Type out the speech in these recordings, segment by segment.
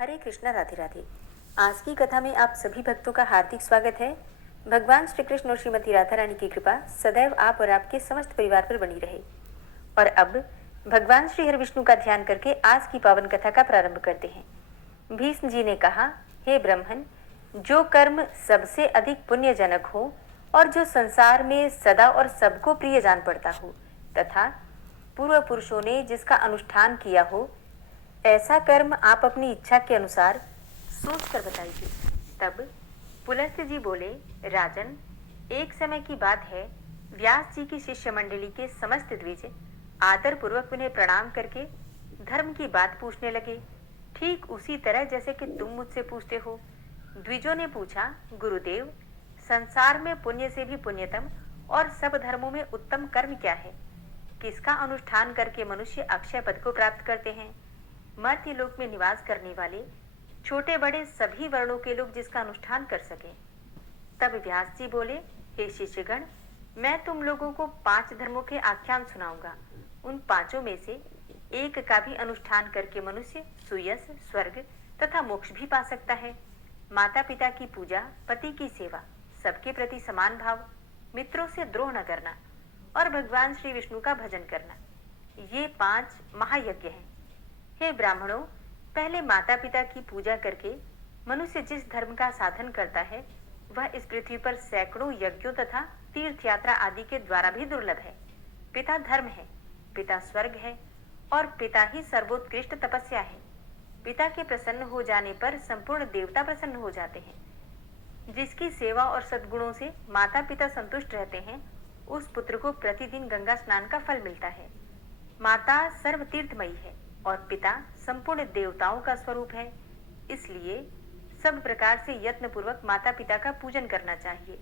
हरे कृष्णा, राधे राधे। आज की कथा में आप सभी भक्तों का हार्दिक स्वागत है। भगवान श्री कृष्ण और श्रीमती राधा रानी की कृपा सदैव आप और आपके समस्त परिवार पर बनी रहे। और अब भगवान श्री हरि विष्णु का ध्यान करके आज की पावन कथा का प्रारंभ करते हैं। भीष्म जी ने कहा, हे ब्रह्मन, जो कर्म सबसे अधिक पुण्यजनक हो और जो संसार में सदा और सबको प्रिय जान पड़ता हो तथा पूर्व पुरुषों ने जिसका अनुष्ठान किया हो, ऐसा कर्म आप अपनी इच्छा के अनुसार सोच कर बताइए। तब पुलस्त्य जी बोले, राजन, एक समय की बात है, व्यास जी की शिष्य मंडली के समस्त द्विज आदर पूर्वक उन्हें प्रणाम करके धर्म की बात पूछने लगे, ठीक उसी तरह जैसे कि तुम मुझसे पूछते हो। द्विजों ने पूछा, गुरुदेव, संसार में पुण्य से भी पुण्यतम और सब धर्मों में उत्तम कर्म क्या है? किसका अनुष्ठान करके मनुष्य अक्षय पद को प्राप्त करते हैं? मर्त्य लोक में निवास करने वाले छोटे बड़े सभी वर्णों के लोग जिसका अनुष्ठान कर सके। तब व्यास जी बोले, हे शिष्यगण, मैं तुम लोगों को 5 धर्मों के आख्यान सुनाऊंगा। उन 5 में से एक का भी अनुष्ठान करके मनुष्य सुयश, स्वर्ग तथा मोक्ष भी पा सकता है। माता पिता की पूजा, पति की सेवा, सबके प्रति समान भाव, मित्रों से द्रोह न करना और भगवान श्री विष्णु का भजन करना, ये 5 महायज्ञ हैं। हे ब्राह्मणों, पहले माता पिता की पूजा करके मनुष्य जिस धर्म का साधन करता है वह इस पृथ्वी पर सैकड़ों यज्ञों तथा तीर्थ यात्रा आदि के द्वारा भी दुर्लभ है। पिता धर्म है, पिता स्वर्ग है और पिता ही सर्वोत्कृष्ट तपस्या है। पिता के प्रसन्न हो जाने पर संपूर्ण देवता प्रसन्न हो जाते हैं। जिसकी सेवा और सद्गुणों से माता पिता संतुष्ट रहते हैं, उस पुत्र को प्रतिदिन गंगा स्नान का फल मिलता है। माता सर्व तीर्थमयी है और पिता संपूर्ण देवताओं का स्वरूप है। इसलिए सब प्रकार से यत्न पूर्वक माता पिता का पूजन करना चाहिए।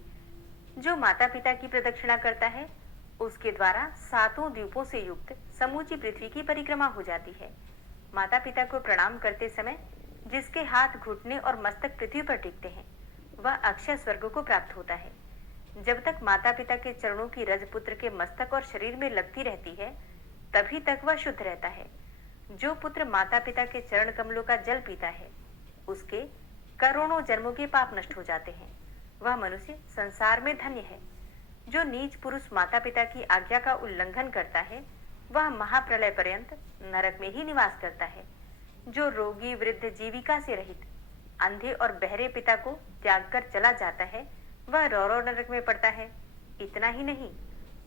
जो माता पिता की प्रदक्षिणा करता है उसके द्वारा 7 द्वीपों से युक्त समूची पृथ्वी की परिक्रमा हो जाती है। माता पिता को प्रणाम करते समय जिसके हाथ, घुटने और मस्तक पृथ्वी पर टिकते हैं वह अक्षय स्वर्ग को प्राप्त होता है। जब तक माता पिता के चरणों की रज पुत्र के मस्तक और शरीर में लगती रहती है तभी तक वह शुद्ध रहता है। जो पुत्र माता पिता के चरण कमलों का जल पीता है उसके करोड़ों जन्मों के पाप नष्ट हो जाते हैं। वह मनुष्य संसार में धन्य है। जो नीच पुरुष माता पिता की आज्ञा का उल्लंघन करता है वह महाप्रलय पर्यंत नरक में ही निवास करता है। जो रोगी, वृद्ध, जीविका से रहित, अंधे और बहरे पिता को त्याग कर चला जाता है वह रौरव नरक में पड़ता है। इतना ही नहीं,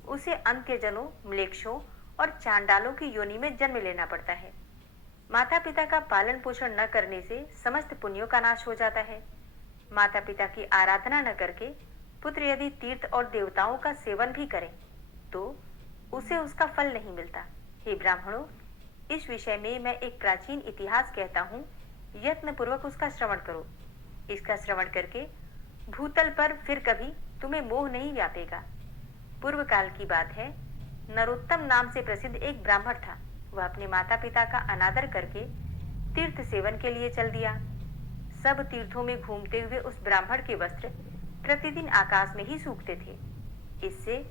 उसे अंत्यजनों, म्लेच्छों और चांडालों की योनि में जन्म लेना पड़ता है। माता पिता का पालन पोषण न करने से समस्त पुण्यों का नाश हो जाता है। माता पिता की आराधना न करके पुत्र यदि तीर्थ और देवताओं का सेवन भी करे तो उसे उसका फल नहीं मिलता। हे ब्राह्मणों, इस विषय में मैं एक प्राचीन इतिहास कहता हूँ, यत्न पूर्वक उसका श्रवण करो। इसका श्रवण करके भूतल पर फिर कभी तुम्हें मोह नहीं व्यापेगा। पूर्व काल की बात है, नरोत्तम नाम से प्रसिद्ध एक ब्राह्मण था। वह अपने माता पिता का अनादर करके तीर्थ सेवन के लिए चल दिया। सब तीर्थों में घूमते हुए उस ब्राह्मण के वस्त्र प्रतिदिन आकाश में ही सूखते थे। इससे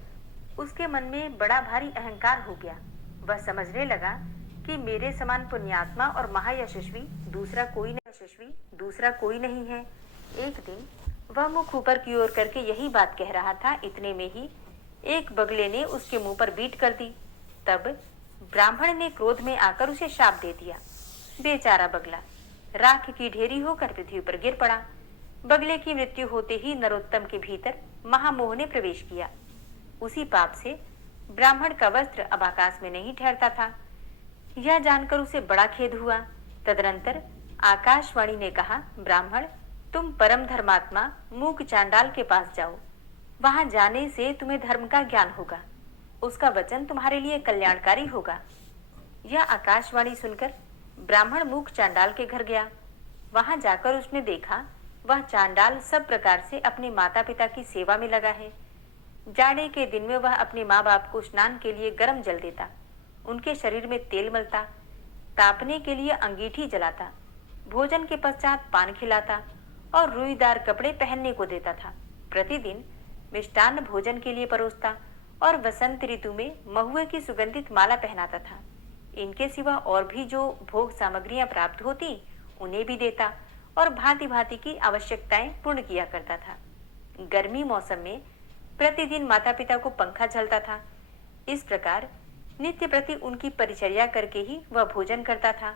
उसके मन में बड़ा भारी अहंकार हो गया। वह समझने लगा कि मेरे समान पुण्यात्मा और महायशस्वी दूसरा कोई नहीं है। एक दिन वह मुख ऊपर की ओर करके यही बात कह रहा था, इतने में ही एक बगले ने उसके मुंह पर बीट कर दी। तब ब्राह्मण ने क्रोध में आकर उसे शाप दे दिया। बेचारा बगला राख की ढेरी होकर पृथ्वी पर गिर पड़ा। बगले की मृत्यु होते ही नरोत्तम के भीतर महामोह ने प्रवेश किया। उसी पाप से ब्राह्मण का वस्त्र अब आकाश में नहीं ठहरता था। यह जानकर उसे बड़ा खेद हुआ। तदनंतर आकाशवाणी ने कहा, ब्राह्मण, तुम परम धर्मात्मा मूक चांडाल के पास जाओ। वहां जाने से तुम्हें धर्म का ज्ञान होगा। उसका वचन तुम्हारे लिए कल्याणकारी होगा। यह आकाशवाणी सुनकर ब्राह्मण मूक चांडाल के घर गया। वहां जाकर उसने देखा वह चांडाल सब प्रकार से अपने माता पिता की सेवा में लगा है। जाड़े के दिन में वह अपने माँ बाप को स्नान के लिए गर्म जल देता, उनके शरीर में तेल मलता, तापने के लिए अंगीठी जलाता, भोजन के पश्चात पान खिलाता और रुईदार कपड़े पहनने को देता था। प्रतिदिन मिष्टान्न भोजन के लिए परोसता और वसंत ऋतु में महुए की सुगंधित माला पहनाता था। इनके सिवा और भी जो भोग सामग्रियां प्राप्त होती उन्हें भी देता और भांति भांति की आवश्यकताएं पूर्ण किया करता था। गर्मी मौसम में प्रतिदिन माता पिता को पंखा झलता था। इस प्रकार नित्य प्रति उनकी परिचर्या करके ही वह भोजन करता था।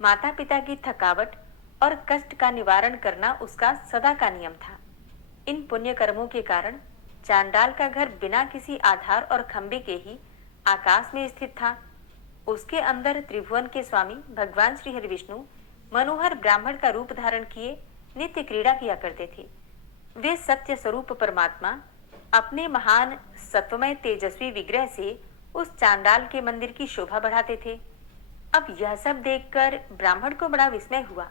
माता पिता की थकावट और कष्ट का निवारण करना उसका सदा का नियम था। इन पुण्य कर्मों के कारण चांडाल का घर बिना किसी आधार और खंबे के ही आकाश में स्थित था। उसके अंदर त्रिभुवन के स्वामी भगवान श्री हरि विष्णु मनोहर ब्राह्मण का रूप धारण किए नित्य क्रीड़ा किया करते थे। वे सत्य स्वरूप परमात्मा अपने महान सत्वमय तेजस्वी विग्रह से उस चांडाल के मंदिर की शोभा बढ़ाते थे। अब यह सब देखकर ब्राह्मण को बड़ा विस्मय हुआ।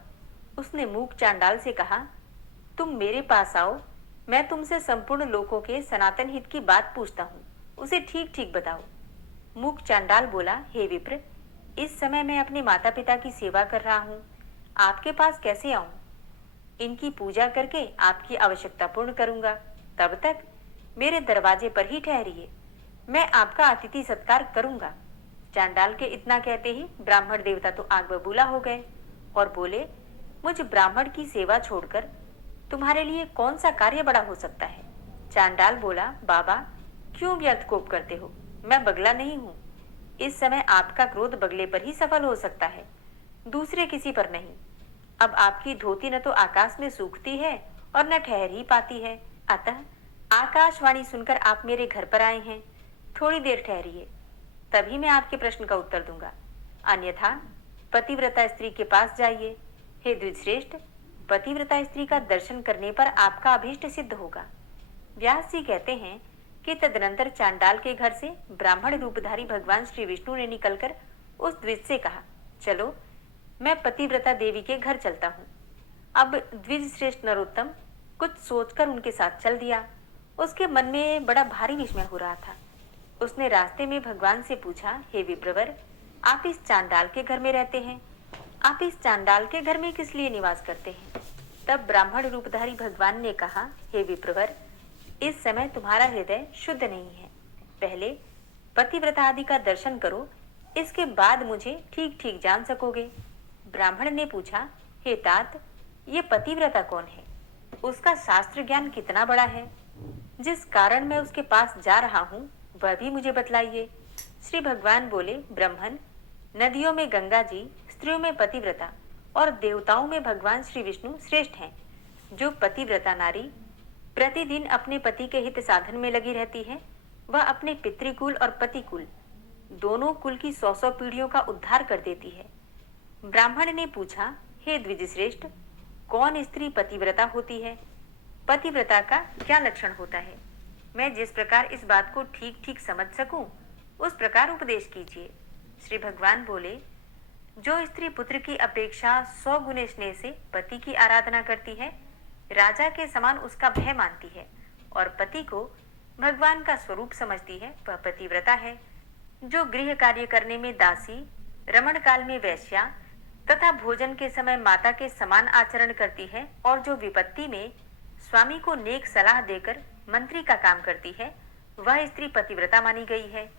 उसने मूक चांडाल से कहा, तुम मेरे पास आओ, मैं तुमसे संपूर्ण लोकों के सनातन हित की बात पूछता हूँ, उसे ठीक ठीक बताओ। मूक चांडाल बोला, हे विप्र, इस समय मैं अपने माता पिता की सेवा कर रहा हूँ, आपके पास कैसे आऊं? इनकी पूजा करके आपकी आवश्यकता पूर्ण करूंगा, तब तक मेरे दरवाजे पर ही ठहरिए, मैं आपका अतिथि सत्कार करूंगा। चांडाल के इतना कहते ही ब्राह्मण देवता तो आग बबूला हो गए और बोले, मुझ ब्राह्मण की सेवा छोड़कर तुम्हारे लिए कौन सा कार्य बड़ा हो सकता है? चांडाल बोला, बाबा क्यों व्यर्थ कोप करते हो, मैं बगला नहीं हूँ। इस समय आपका क्रोध बगले पर ही सफल हो सकता है, दूसरे किसी पर नहीं। अब आपकी धोती न तो आकाश में सूखती है और न ठहर ही पाती है, अतः आकाशवाणी सुनकर आप मेरे घर पर आए हैं, थोड़ी देर ठहरिए, तभी मैं आपके प्रश्न का उत्तर दूंगा, अन्यथा पतिव्रता स्त्री के पास जाइए। हे द्विजश्रेष्ठ, पतिव्रता स्त्री का दर्शन करने पर आपका अभीष्ट सिद्ध होगा। व्यास जी कहते हैं कि तदनंतर चांडाल के घर से ब्राह्मण रूपधारी भगवान श्री विष्णु ने निकलकर उस द्विज से कहा, चलो मैं पतिव्रता देवी के घर चलता हूँ। अब द्विज श्रेष्ठ नरोत्तम कुछ सोचकर उनके साथ चल दिया। उसके मन में बड़ा भारी विस्मय हो रहा था। उसने रास्ते में भगवान से पूछा, हे विप्रवर, आप इस चांडाल के घर में रहते हैं, आप इस चांडाल के घर में किस लिए निवास करते हैं? तब ब्राह्मण रूपधारी भगवान ने कहा, हे विप्रवर, इस समय तुम्हारा हृदय शुद्ध नहीं है, पहले पतिव्रता आदि का दर्शन करो, इसके बाद मुझे ठीक ठीक जान सकोगे। ब्राह्मण ने पूछा, हे तात, ये पतिव्रता कौन है? उसका शास्त्र ज्ञान कितना बड़ा है? जिस कारण मैं उसके पास जा रहा हूँ वह भी मुझे बतलाइए। श्री भगवान बोले, ब्रह्मन, नदियों में गंगा जी, स्त्रियों में पतिव्रता और देवताओं में भगवान श्री विष्णु श्रेष्ठ हैं। जो पतिव्रता नारी प्रतिदिन अपने पति के हित साधन में लगी रहती है, वह अपने पितृकुल और पतिकुल दोनों कुल की 100 पीढ़ियों का उद्धार कर देती है। ब्राह्मण ने पूछा, हे द्विजश्रेष्ठ, कौन स्त्री पतिव्रता होती है? पतिव्रता का क्या लक्षण होता है? मैं जिस प्रकार इस बात को ठीक ठीक समझ सकूं, उस प्रकार उपदेश कीजिए। श्री भगवान बोले, जो स्त्री पुत्र की अपेक्षा 100 गुने स्नेह से पति की आराधना करती है, राजा के समान उसका भय मानती है और पति को भगवान का स्वरूप समझती है, वह पतिव्रता है। जो गृह कार्य करने में दासी, रमण काल में वैश्या तथा भोजन के समय माता के समान आचरण करती है और जो विपत्ति में स्वामी को नेक सलाह देकर मंत्री का काम करती है, वह स्त्री पतिव्रता मानी गई है।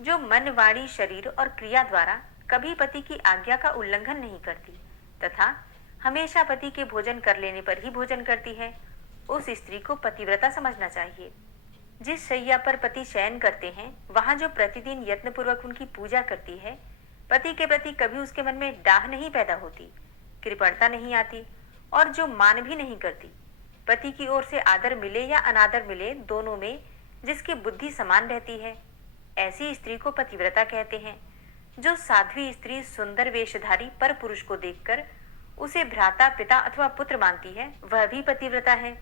जो मन, वाणी, शरीर और क्रिया द्वारा कभी पति की आज्ञा का उल्लंघन नहीं करती तथा हमेशा पति के भोजन कर लेने पर ही भोजन करती है, उस स्त्री को पतिव्रता समझना चाहिए। जिस शैया पर पति शयन करते हैं, वहां जो प्रतिदिन यत्नपूर्वक उनकी पूजा करती है, पति के प्रति कभी उसके मन में डाह नहीं पैदा होती, कृपणता नहीं आती और जो मान भी नहीं करती, पति की ओर से आदर मिले या अनादर मिले, दोनों में जिसकी बुद्धि समान रहती है, ऐसी स्त्री को पतिव्रता कहते हैं। जो साध्वी स्त्री सुंदर वेशधारी पर पुरुष को देखकर उसे भ्राता, पिता अथवा पुत्र मानती है, वह भी पतिव्रता है।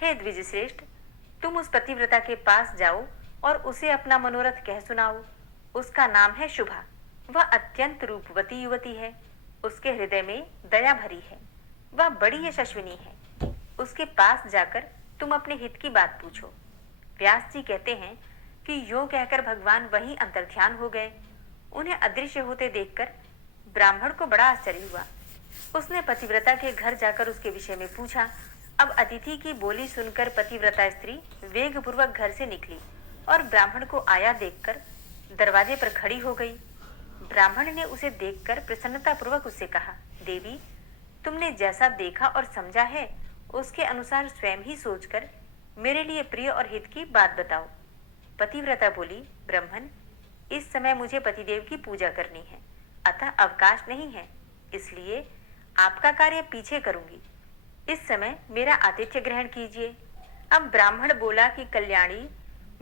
हे द्विजश्रेष्ठ, तुम उस पतिव्रता के पास जाओ और उसे अपना मनोरथ कह सुनाओ। उसका नाम है शुभा। वह अत्यंत रूपवती युवती है, उसके हृदय में दया भरी है, वह बड़ी यशस्विनी है। उसके पास जाकर तुम अपने हित की बात पूछो। व्यास जी कहते हैं कि यूं कहकर भगवान वहीं अंतर्ध्यान हो गए। उन्हें अदृश्य होते देखकर ब्राह्मण को बड़ा आश्चर्य हुआ। उसने पतिव्रता के घर जाकर उसके विषय में पूछा। अब अतिथि की बोली सुनकर पतिव्रता स्त्री वेगपूर्वक घर से निकली और ब्राह्मण को आया देखकर दरवाजे पर खड़ी हो गई। ब्राह्मण ने उसे देखकर प्रसन्नता पूर्वक उससे कहा, देवी, तुमने जैसा देखा और समझा है उसके अनुसार स्वयं ही सोचकर मेरे लिए प्रिय और हित की बात बताओ। पतिव्रता बोली, ब्राह्मण, इस समय मुझे पतिदेव की पूजा करनी है, अतः अवकाश नहीं है, इसलिए आपका कार्य पीछे करूंगी। इस समय मेरा आतिथ्य ग्रहण कीजिए। अब ब्राह्मण बोला कि कल्याणी,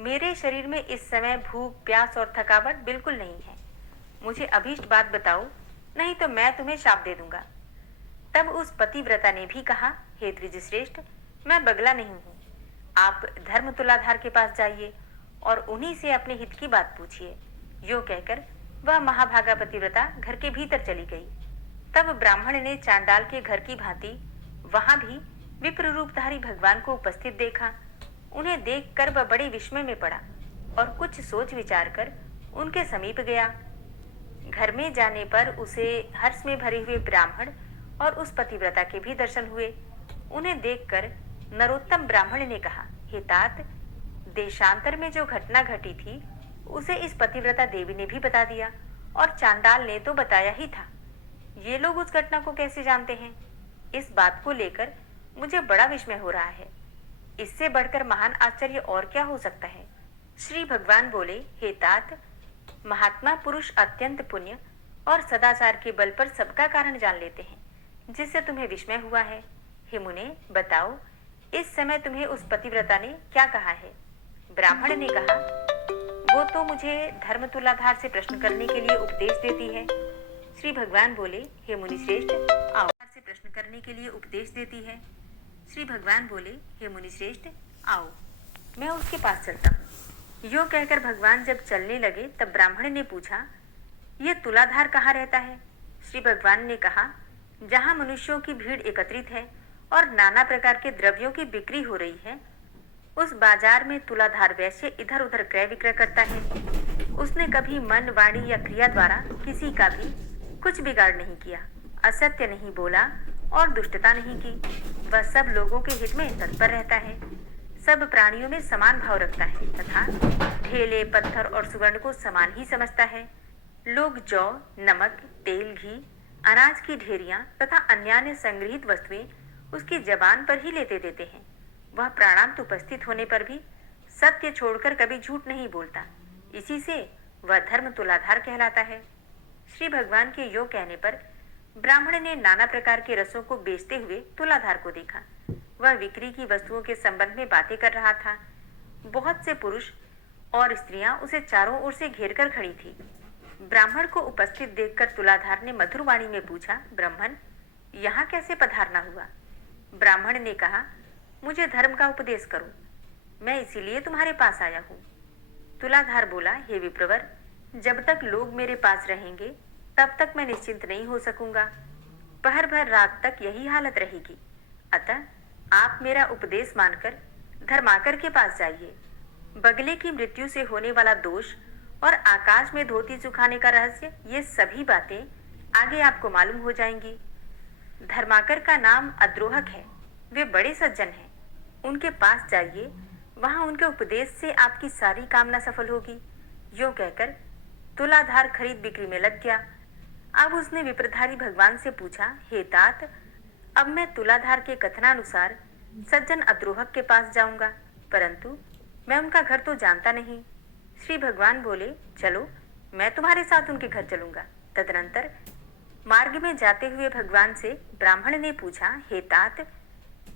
मेरे शरीर में इस समय भूख, प्यास और थकावट बिल्कुल नहीं है। मुझे अभीष्ट बात बताओ, नहीं तो मैं तुम्हें शाप दे दूंगा। तब उस पतिव्रता ने भी कहा, हे द्विजश्रेष्ठ, मैं बगला नहीं हूं। आप धर्म तुलाधार के पास जाइए और उन्हीं से अपने हित की बात पूछिए। यो कहकर वह महाभागा पतिव्रता घर के भीतर चली गई। तब ब्राह्मण ने चांडाल के घर की भांति वहां भी विप्र रूपधारी भगवान को उपस्थित देखा। उन्हें देखकर वह बड़े विस्मय में पड़ा और कुछ सोच विचार कर उनके समीप गया। घर में जाने पर उसे हर्ष में भरे हुए ब्राह्मण और उस पतिव्रता के भी दर्शन हुए। उन्हें देखकर नरोत्तम ब्राह्मण ने कहा, हे तात, देशांतर में जो घटना घटी थी उसे इस पतिव्रता देवी ने भी बता दिया और चांडाल ने तो बताया ही था। ये लोग उस घटना को कैसे जानते हैं? इस बात को लेकर मुझे बड़ा विस्मय हो रहा है। इससे बढ़कर महान आश्चर्य और क्या हो सकता है? श्री भगवान बोले, हे तात, महात्मा पुरुष अत्यंत पुण्य और सदाचार के बल पर सबका कारण जान लेते हैं, जिससे तुम्हें विस्मय हुआ है। हे मुने, बताओ, इस समय तुम्हें उस पतिव्रता ने क्या कहा है? ब्राह्मण ने कहा, वो तो मुझे धर्म तुलाधार से प्रश्न करने के लिए उपदेश देती है। श्री भगवान बोले, हे मुनिश्रेष्ठ, आओ। से प्रश्न करने के लिए उपदेश देती है। श्री भगवान बोले, हे मुनिश्रेष्ठ, आओ, मैं उसके पास चलता हूँ। यो कहकर भगवान जब चलने लगे तब ब्राह्मण ने पूछा, यह तुलाधार कहाँ रहता है? श्री भगवान ने कहा, जहाँ मनुष्यों की भीड़ एकत्रित है और नाना प्रकार के द्रव्यों की बिक्री हो रही है, उस बाजार में तुलाधार वैश्य इधर उधर क्रय विक्रय करता है। उसने कभी मन, वाणी या क्रिया द्वारा किसी का भी कुछ बिगाड़ नहीं किया, असत्य नहीं बोला और दुष्टता नहीं की। वह सब लोगों के हित में तत्पर रहता है, सब प्राणियों में समान भाव रखता है तथा ढेले, पत्थर और सुवर्ण को समान ही समझता है। लोग जौ, नमक, तेल, घी, अनाज की ढेरियां तथा अन्य संग्रहित वस्तुएं उसकी जबान पर ही लेते देते हैं। वह प्राणांत उपस्थित होने पर भी सत्य छोड़कर कभी झूठ नहीं बोलता। इसी से वह धर्म तुलाधार कहलाता है। श्री भगवान के यो कहने पर ब्राह्मण ने नाना प्रकार के रसों को बेचते हुए तुलाधार को देखा। वह बिक्री की वस्तुओं के संबंध में बातें कर रहा था। बहुत से पुरुष और स्त्रियां उसे चारों ओर से घेर कर खड़ी थी। ब्राह्मण को उपस्थित देखकर तुलाधार ने मधुर वाणी में पूछा, ब्राह्मण, यहाँ कैसे पधारना हुआ? ब्राह्मण ने कहा, मुझे धर्म का उपदेश करो, मैं इसीलिए तुम्हारे पास आया हूँ। तुलाधार बोला, हे विप्रवर, जब तक लोग मेरे पास रहेंगे तब तक मैं निश्चिंत नहीं हो सकूंगा। पहर भर रात तक यही हालत रहेगी। अतः आप मेरा उपदेश मानकर धर्माकर के पास जाइए। बगले की मृत्यु से होने वाला दोष और आकाश में धोती सुखाने का रहस्य, ये सभी बातें आगे आपको मालूम हो जाएंगी। धर्माकर का नाम अद्रोहक है, वे बड़े सज्जन हैं। उनके पास जाइए, वहां उनके उपदेश से आपकी सारी कामना सफल होगी। यो कहकर तुलाधार खरीद बिक्री में लग गया। अब उसने विप्रधारी भगवान से पूछा, हे तात, अब मैं तुलाधार के कथनानुसार सज्जन अद्रोहक के पास जाऊंगा, परंतु मैं उनका घर तो जानता नहीं। श्री भगवान बोले, चलो, मैं तुम्हारे साथ उनके घर चलूंगा। तदनंतर मार्ग में जाते हुए भगवान से ब्राह्मण ने पूछा, हे तात,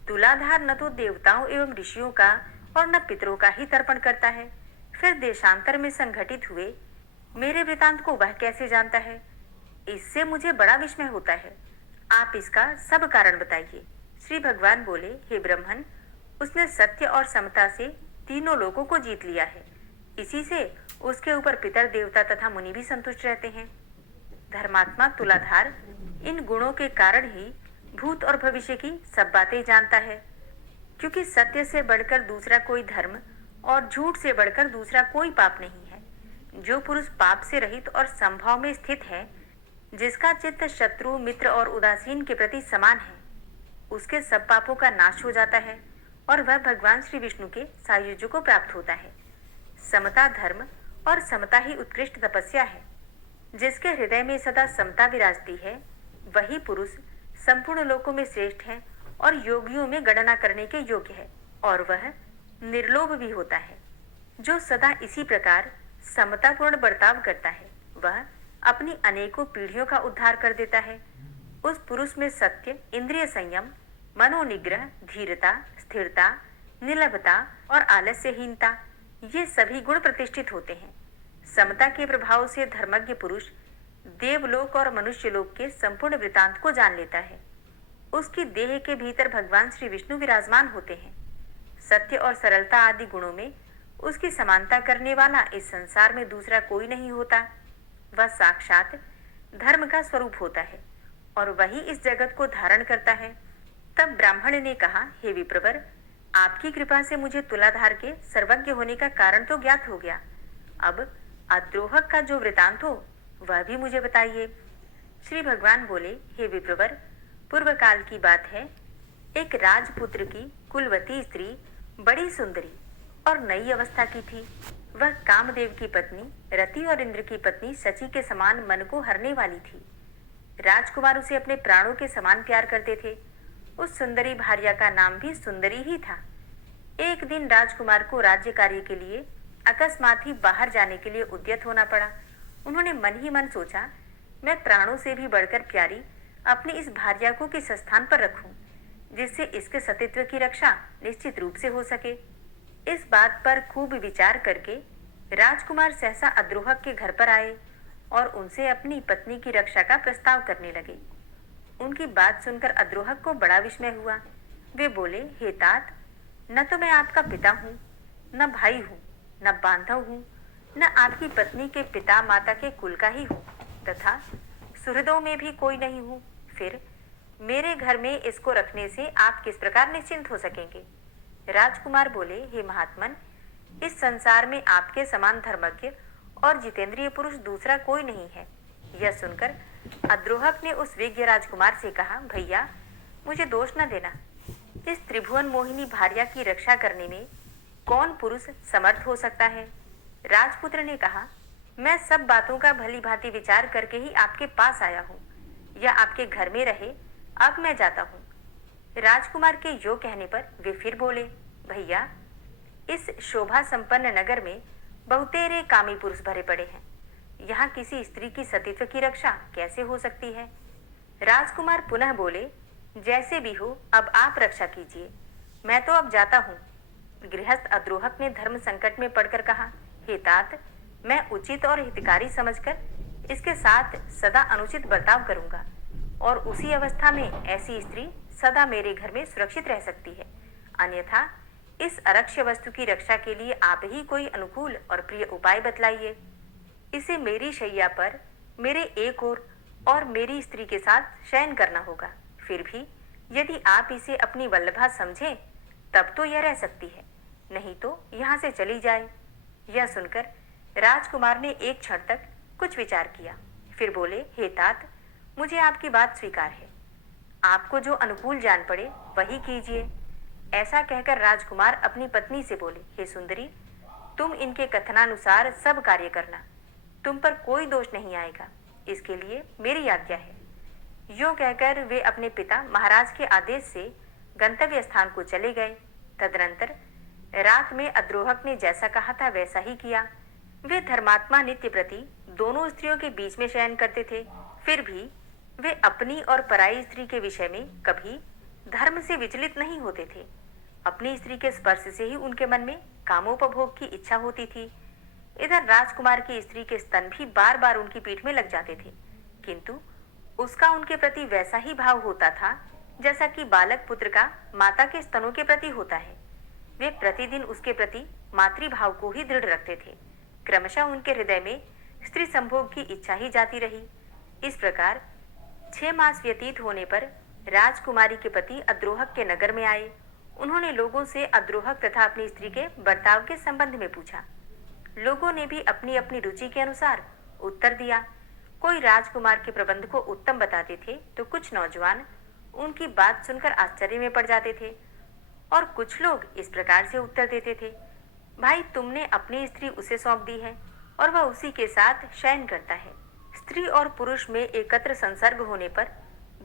तुलाधार न तो देवताओं एवं ऋषियों का और न पितरों का ही तर्पण करता है, फिर देशांतर में संघटित हुए मेरे वृतांत को वह कैसे जानता है? इससे मुझे बड़ा विस्मय होता है। आप इसका सब कारण बताइए। श्री भगवान बोले, हे ब्राह्मण, उसने सत्य और समता से तीनों लोगों को जीत लिया है। इसी से उसके ऊपर पितर, देवता तथा मुनि भी संतुष्ट रहते हैं। धर्मात्मा तुलाधार इन गुणों के कारण ही भूत और भविष्य की सब बातें जानता है। क्योंकि सत्य से बढ़कर दूसरा कोई धर्म और झूठ से बढ़कर दूसरा कोई पाप नहीं है। जो पुरुष पाप से रहित और संभाव में स्थित है, जिसका चित्त शत्रु, मित्र और उदासीन के प्रति समान है, उसके सब पापों का नाश हो जाता है और वह भगवान श्री विष्णु के सायुज्य को प्राप्त होता है। समता धर्म और समता ही उत्कृष्ट तपस्या है। जिसके हृदय में सदा समता विराजती है, वही पुरुष संपूर्ण लोकों में श्रेष्ठ है और योगियों में गणना करने के योग्य है, और वह निर्लोभ भी होता है। जो सदा इसी प्रकार समतापूर्ण बर्ताव करता है, वह अपनी अनेकों पीढ़ियों का उद्धार कर देता है। उस पुरुष में सत्य, इंद्रिय संयम, मनोनिग्रह, धीरता, स्थिरता, निर्लभता और आलस्यहीनता, ये सभी गुण प्रतिष्ठित होते हैं। समता के प्रभाव से धर्मज्ञ पुरुष देवलोक और मनुष्य लोक के संपूर्ण वृतांत को जान लेता है। उसकी देह के भीतर भगवान श्री विष्णु विराजमान होते हैं। सत्य और सरलता आदि गुणों में उसकी समानता करने वाला इस संसार में दूसरा कोई नहीं होता। वह साक्षात धर्म का स्वरूप होता है और वही इस जगत को धारण करता है। तब ब्राह्मण ने कहा, हे विप्रवर, आपकी कृपा से मुझे तुलाधार के सर्वज्ञ होने का कारण तो ज्ञात हो गया। अब अद्रोहक का जो वृतांत हो वह भी मुझे बताइए। श्री भगवान बोले, हे विप्रवर, पूर्व काल की बात है। एक राजपुत्र की कुलवती स्त्री बड़ी सुंदरी और नई अवस्था की थी। वह कामदेव की पत्नी रति और इंद्र की पत्नी शची के समान मन को हरने वाली थी। राजकुमार उसे अपने प्राणों के समान प्यार करते थे। उस सुंदरी भार्या का नाम भी सुंदरी ही था। एक दिन राजकुमार को राज्य कार्य के लिए अकस्मात ही बाहर जाने के लिए उद्यत होना पड़ा। उन्होंने मन ही मन सोचा, मैं प्राणों से भी बढ़कर प्यारी अपनी इस भार्या को किस स्थान पर रखूं, जिससे इसके सतीत्व की रक्षा निश्चित रूप से हो सके। इस बात पर खूब विचार करके राजकुमार सहसा अद्रोहक के घर पर आए और उनसे अपनी पत्नी की रक्षा का प्रस्ताव करने लगे। उनकी बात सुनकर अद्रोहक को बड़ा विस्मय हुआ। वे बोले, हे तात, न तो मैं आपका पिता हूँ, न भाई हूँ, न बांधव हूँ, न आपकी पत्नी के पिता माता के कुल का ही हूँ, तथा सुहृदों में भी कोई नहीं हूँ। फिर मेरे घर में इसको रखने से आप किस प्रकार निश्चिंत हो सकेंगे? राजकुमार बोले, हे महात्मन, इस संसार में आपके समान धर्मज्ञ और जितेंद्रिय पुरुष दूसरा कोई नहीं है। यह सुनकर अद्रोहक ने उस विज्ञ राजकुमार से कहा, भैया, मुझे दोष न देना। इस त्रिभुवन मोहिनी भार्या की रक्षा करने में कौन पुरुष समर्थ हो सकता है? राजपुत्र ने कहा, मैं सब बातों का भली भांति विचार करके ही आपके पास आया हूँ। या आपके घर में रहे, अब मैं जाता हूँ। राजकुमार के यो कहने पर वे फिर बोले, भैया, इस शोभा संपन्न नगर में बहुतेरे कामी पुरुष भरे पड़े हैं। यहाँ किसी स्त्री की सतीत्व की रक्षा कैसे हो सकती है? राजकुमार पुनः बोले, जैसे भी हो, अब आप रक्षा कीजिए, मैं तो अब जाता हूँ। गृहस्थ अद्रोहक ने धर्म संकट में पड़कर कहा, हे तात, मैं उचित और हितकारी समझकर इसके साथ सदा अनुचित बर्ताव करूंगा और उसी अवस्था में ऐसी स्त्री सदा मेरे घर में सुरक्षित रह सकती है। अन्यथा इस अरक्ष्य वस्तु की रक्षा के लिए आप ही कोई अनुकूल और प्रिय उपाय बतलाइए। इसे मेरी शैया पर मेरे एक ओर और मेरी स्त्री के साथ शयन करना होगा। फिर भी यदि आप इसे अपनी वल्लभा समझें तब तो यह रह सकती है, नहीं तो यहाँ से चली जाए। यह सुनकर राजकुमार ने एक क्षण तक कुछ विचार किया, फिर बोले, हे तात, मुझे आपकी बात स्वीकार है। आपको जो अनुकूल जान पड़े वही कीजिए। ऐसा कहकर राजकुमार अपनी पत्नी से बोले, हे सुंदरी, तुम इनके कथनानुसार सब कार्य करना, तुम पर कोई दोष नहीं आएगा, इसके लिए मेरी आज्ञा है। यूं कहकर वे अपने पिता महाराज के आदेश से गंतव्य स्थान को चले गए। तदनंतर रात में अद्रोहक ने जैसा कहा था वैसा ही किया। वे धर्मात्मा नित्य प्रति दोनों स्त्रियों के बीच में शयन करते थे। फिर भी वे अपनी और पराई स्त्री के विषय में कभी धर्म से विचलित नहीं होते थे। अपनी स्त्री के स्पर्श से ही उनके मन में कामोपभोग की इच्छा होती थी। इधर राजकुमार की स्त्री के स्तन भी बार बार उनकी पीठ में लग जाते थे, किंतु उसका उनके प्रति वैसा ही भाव होता था जैसा कि बालक पुत्र का माता के स्तनों के प्रति होता है। वे प्रतिदिन उसके प्रति मातृभाव को ही दृढ़ रखते थे। क्रमशः उनके हृदय में स्त्री संभोग की इच्छा ही जाती रही। इस प्रकार 6 मास व्यतीत होने पर राजकुमारी के पति अद्रोहक के नगर में आए। उन्होंने लोगों से अद्रोहक तथा अपनी स्त्री के बर्ताव के संबंध में पूछा। लोगों ने भी अपनी अपनी रुचि के अनुसार उत्तर दिया। कोई राजकुमार के प्रबंध को उत्तम बताते थे तो कुछ नौजवान उनकी बात सुनकर आश्चर्य में पड़ जाते थे और कुछ लोग इस प्रकार से उत्तर देते थे, भाई, तुमने अपनी स्त्री उसे सौंप दी है और वह उसी के साथ शयन करता है। स्त्री और पुरुष में एकत्र संसर्ग होने पर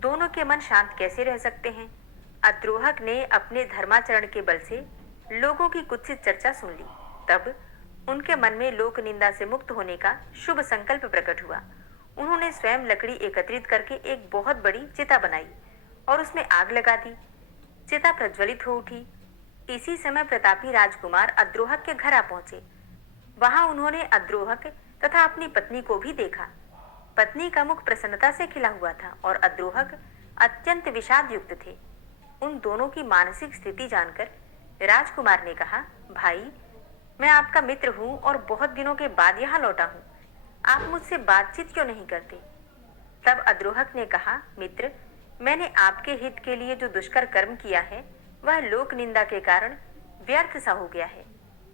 दोनों के मन शांत कैसे रह सकते हैं? अद्रोहक ने अपने धर्माचरण के बल से लोगों की कुत्सित चर्चा सुन ली। तब उनके मन में लोक निंदा से मुक्त होने का शुभ संकल्प प्रकट हुआ। उन्होंने स्वयं लकड़ी एकत्रित करके एक बहुत बड़ी चिता बनाई और उसमें आग लगा दी। चिता प्रज्वलित हो उठी। इसी समय प्रतापी राजकुमार अद्रोहक के घर आ पहुंचे। वहां उन्होंने अद्रोहक तथा अपनी पत्नी को भी देखा। पत्नी का मुख प्रसन्नता से खिला हुआ था और अद्रोहक अत्यंत विषाद युक्त थे। उन दोनों की मानसिक स्थिति जानकर राजकुमार ने कहा, भाई, मैं आपका मित्र हूँ और बहुत दिनों के बाद यहाँ लौटा हूँ। आप मुझसे बातचीत क्यों नहीं करते? तब अद्रोहक ने कहा, मित्र, मैंने आपके हित के लिए जो दुष्कर कर्म किया है वह लोक निंदा के कारण व्यर्थ सा हो गया है।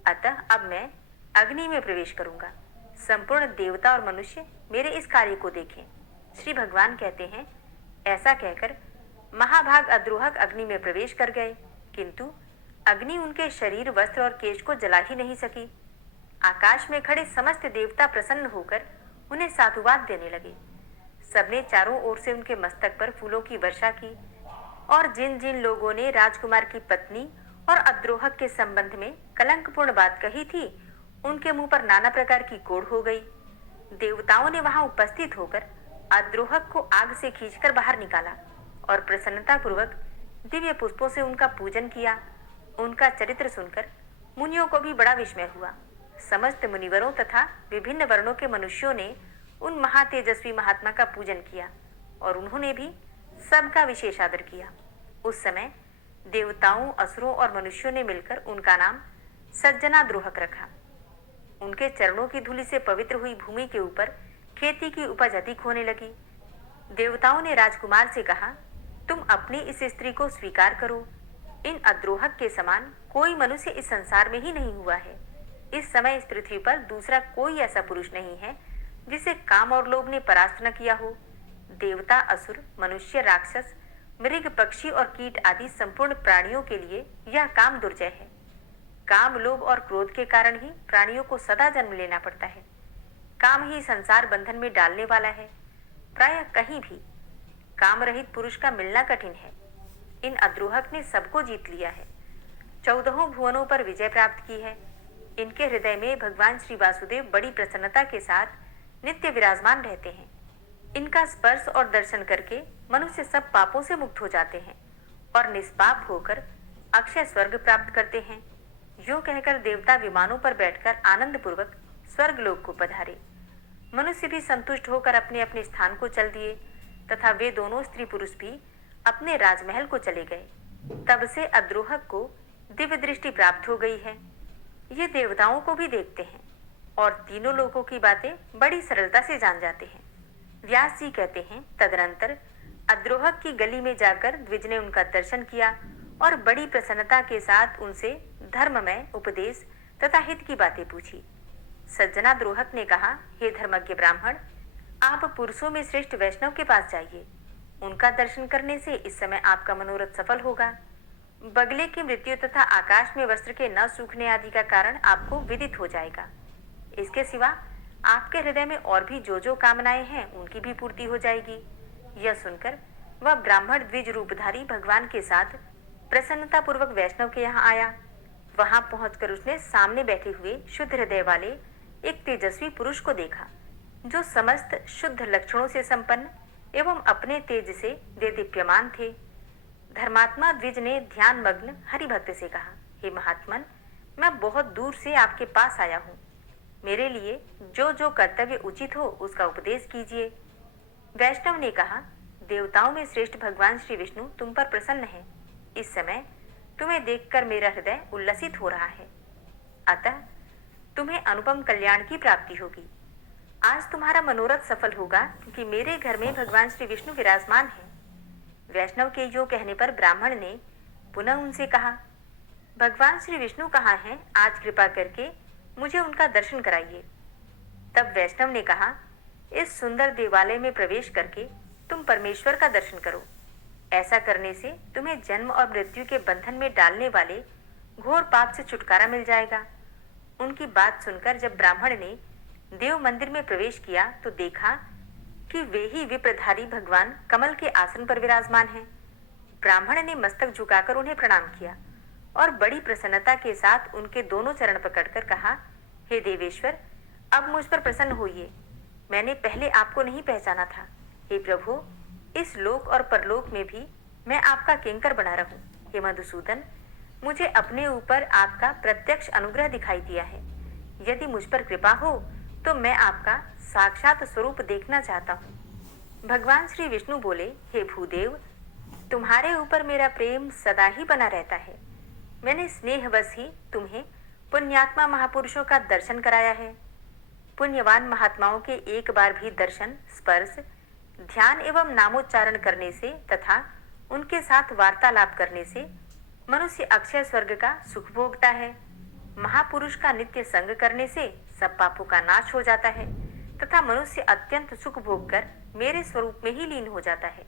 अतः अब मैं अग्नि में प्रवेश करूंगा। संपूर्ण देवता और मनुष्य मेरे इस कार्य को देखें। श्री भगवान कहते हैं, ऐसा कहकर महाभाग अद्रोहक अग्नि में प्रवेश कर गए, किंतु अग्नि उनके शरीर, वस्त्र और केश को जला ही नहीं सकी। आकाश में खड़े समस्त देवता प्रसन्न होकर उन्हें साधुवाद देने लगे। सबने चारों ओर से उनके मस्तक पर फूलों की वर्षा की और जिन जिन लोगों ने राजकुमार की पत्नी और अद्रोहक के संबंध में कलंकपूर्ण बात कही थी, उनके मुंह पर नाना प्रकार की कोढ़ हो गई। देवताओं ने वहां उपस्थित होकर अद्रोहक को आग से खींचकर बाहर निकाला और प्रसन्नता पूर्वक दिव्य पुष्पों से उनका पूजन किया। उनका चरित्र सुनकर मुनियों को भी बड़ा विस्मय हुआ। समस्त मुनिवरों तथा विभिन्न वर्णों के मनुष्यों ने उन महातेजस्वी महात्मा का पूजन किया और उन्होंने भी सबका विशेष आदर किया। उस समय देवताओं, असुरों और मनुष्यों ने मिलकर उनका नाम सज्जनाद्रोहक रखा। उनके चरणों की धूलि से पवित्र हुई भूमि के ऊपर खेती की उपज अधिक होने लगी। देवताओं ने राजकुमार से कहा, तुम अपनी इस स्त्री को स्वीकार करो। इन अद्रोहक के समान कोई मनुष्य इस संसार में ही नहीं हुआ है। इस समय इस पृथ्वी पर दूसरा कोई ऐसा पुरुष नहीं है जिसे काम और लोभ ने परास्त न किया हो। देवता, असुर, मनुष्य, राक्षस, मृग, पक्षी और कीट आदि संपूर्ण प्राणियों के लिए यह काम दुर्जय है। काम, लोभ और क्रोध के कारण ही प्राणियों को सदा जन्म लेना पड़ता है। काम ही संसार बंधन में डालने वाला है। प्रायः कहीं भी काम रहित पुरुष का मिलना कठिन है। इन अद्रोहक ने सबको जीत लिया है। 14 भुवनों पर विजय प्राप्त की है। इनके हृदय में भगवान श्री वासुदेव बड़ी प्रसन्नता के साथ नित्य विराजमान रहते हैं। इनका स्पर्श और दर्शन करके मनुष्य सब पापों से मुक्त हो जाते हैं और निष्पाप होकर अक्षय स्वर्ग प्राप्त करते हैं। यूं कहकर देवता विमानों पर बैठकर आनंद पूर्वक स्वर्ग लोक को पधारे। मनुष्य भी संतुष्ट होकर अपने अपने स्थान को चल दिए तथा वे दोनों स्त्री पुरुष भी अपने राजमहल को चले गए। तब से अद्रोहक को दिव्य दृष्टि प्राप्त हो गई है। ये देवताओं को भी देखते हैं और तीनों लोगों की बातें बड़ी सरलता से जान जाते हैं। व्यास जी कहते हैं, तदनंतर अद्रोहक की गली में जाकर द्विज ने उनका दर्शन किया और बड़ी प्रसन्नता के साथ उनसे धर्ममय उपदेश तथा हित की बातें पूछी। सज्जनाद्रोहक ने कहा, हे धर्मज्ञ ब्राह्मण, आप पुरुषों में श्रेष्ठ वैष्णव के पास जाइए। उनका दर्शन करने से इस समय आपका मनोरथ सफल होगा। बगले की मृत्यु तथा आकाश में वस्त्र के न सूखने आदि का कारण आपको विदित हो जाएगा। इसके सिवा आपके हृदय में और भी जो कामनाएं हैं उनकी भी पूर्ति हो जाएगी। यह सुनकर वह ब्राह्मण द्विज रूपधारी भगवान के साथ प्रसन्नता पूर्वक वैष्णव के यहाँ आया। वहां पहुंचकर उसने सामने बैठे हुए शुद्ध हृदय वाले एक तेजस्वी पुरुष को देखा, जो समस्त शुद्ध लक्षणों से संपन्न एवं अपने तेज से देदीप्यमान थे। धर्मात्मा द्विज ने ध्यान मग्न हरिभक्त से कहा, हे महात्मन, मैं बहुत दूर से आपके पास आया हूँ। मेरे लिए जो कर्तव्य उचित हो उसका उपदेश कीजिए। वैष्णव ने कहा, देवताओं में श्रेष्ठ भगवान श्री विष्णु तुम पर प्रसन्न है। इस समय तुम्हें देखकर मेरा हृदय उल्लसित हो रहा है। अतः तुम्हें अनुपम कल्याण की प्राप्ति होगी। आज तुम्हारा मनोरथ सफल होगा क्योंकि मेरे घर में भगवान श्री विष्णु विराजमान है। वैष्णव के यो कहने पर ब्राह्मण ने पुनः उनसे कहा, भगवान श्री विष्णु कहाँ हैं? आज कृपा करके मुझे उनका दर्शन कराइए। तब वैष्णव ने कहा, इस सुंदर देवालय में प्रवेश करके तुम परमेश्वर का दर्शन करो। ऐसा करने से तुम्हें जन्म और मृत्यु के बंधन में डालने वाले घोर पाप से छुटकारा मिल जाएगा। उनकी बात सुनकर जब ब्राह्मण ने देव मंदिर में प्रवेश किया तो देखा कि वे ही विप्रधारी भगवान कमल के आसन पर विराजमान हैं। ब्राह्मण ने मस्तक झुकाकर उन्हें प्रणाम किया और बड़ी प्रसन्नता के साथ उनके दोनों चरण पकड़कर कहा, हे देवेश्वर, अब मुझ पर प्रसन्न होइए। मैंने पहले आपको नहीं पहचाना था। हे प्रभु, इस लोक और परलोक में भी मैं आपका किंकर बना रहूं। हे मधुसूदन, मुझे अपने ऊपर आपका प्रत्यक्ष अनुग्रह दिखाई दिया है। यदि मुझ पर कृपा हो तो मैं आपका साक्षात स्वरूप देखना चाहता हूँ। भगवान श्री विष्णु बोले, हे भूदेव, तुम्हारे ऊपर मेरा प्रेम सदा ही बना रहता है। मैंने स्नेहवश ही तुम्हें पुण्यात्मा महापुरुषों का दर्शन कराया है। पुण्यवान महात्माओं के एक बार भी दर्शन, स्पर्श, ध्यान एवं नामोच्चारण करने से तथा उनके साथ वार्तालाप करने से मनुष्य अक्षय स्वर्ग का सुख भोगता है। महापुरुष का नित्य संग करने से सब पापों का नाश हो जाता है तथा मनुष्य अत्यंत सुख भोग कर मेरे स्वरूप में ही लीन हो जाता है।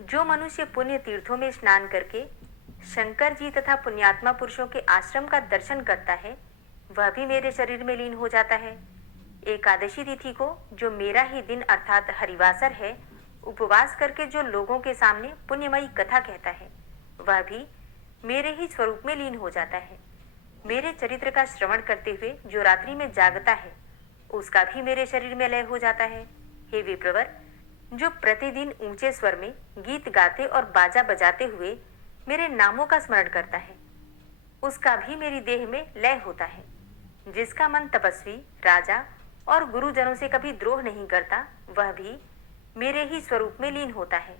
जो मनुष्य पुण्य तीर्थों में स्नान करके शंकर जी तथा पुण्यात्मा पुरुषों के आश्रम का दर्शन करता है, वह भी मेरे शरीर में लीन हो जाता है। एकादशी तिथि को, जो मेरा ही दिन अर्थात हरिवासर है, उपवास करके जो लोगों के सामने पुण्यमयी कथा कहता है, वह भी मेरे ही स्वरूप में लीन हो जाता है। मेरे चरित्र का श्रवण करते हुए जो रात्रि में जागता है, उसका भी मेरे शरीर में लय हो जाता है। हे विप्रवर, जो प्रतिदिन ऊंचे स्वर में गीत गाते और बाजा बजाते हुए मेरे नामों का स्मरण करता है, उसका भी मेरी देह में लय होता है। जिसका मन तपस्वी, राजा और गुरुजनों से कभी द्रोह नहीं करता, वह भी मेरे ही स्वरूप में लीन होता है।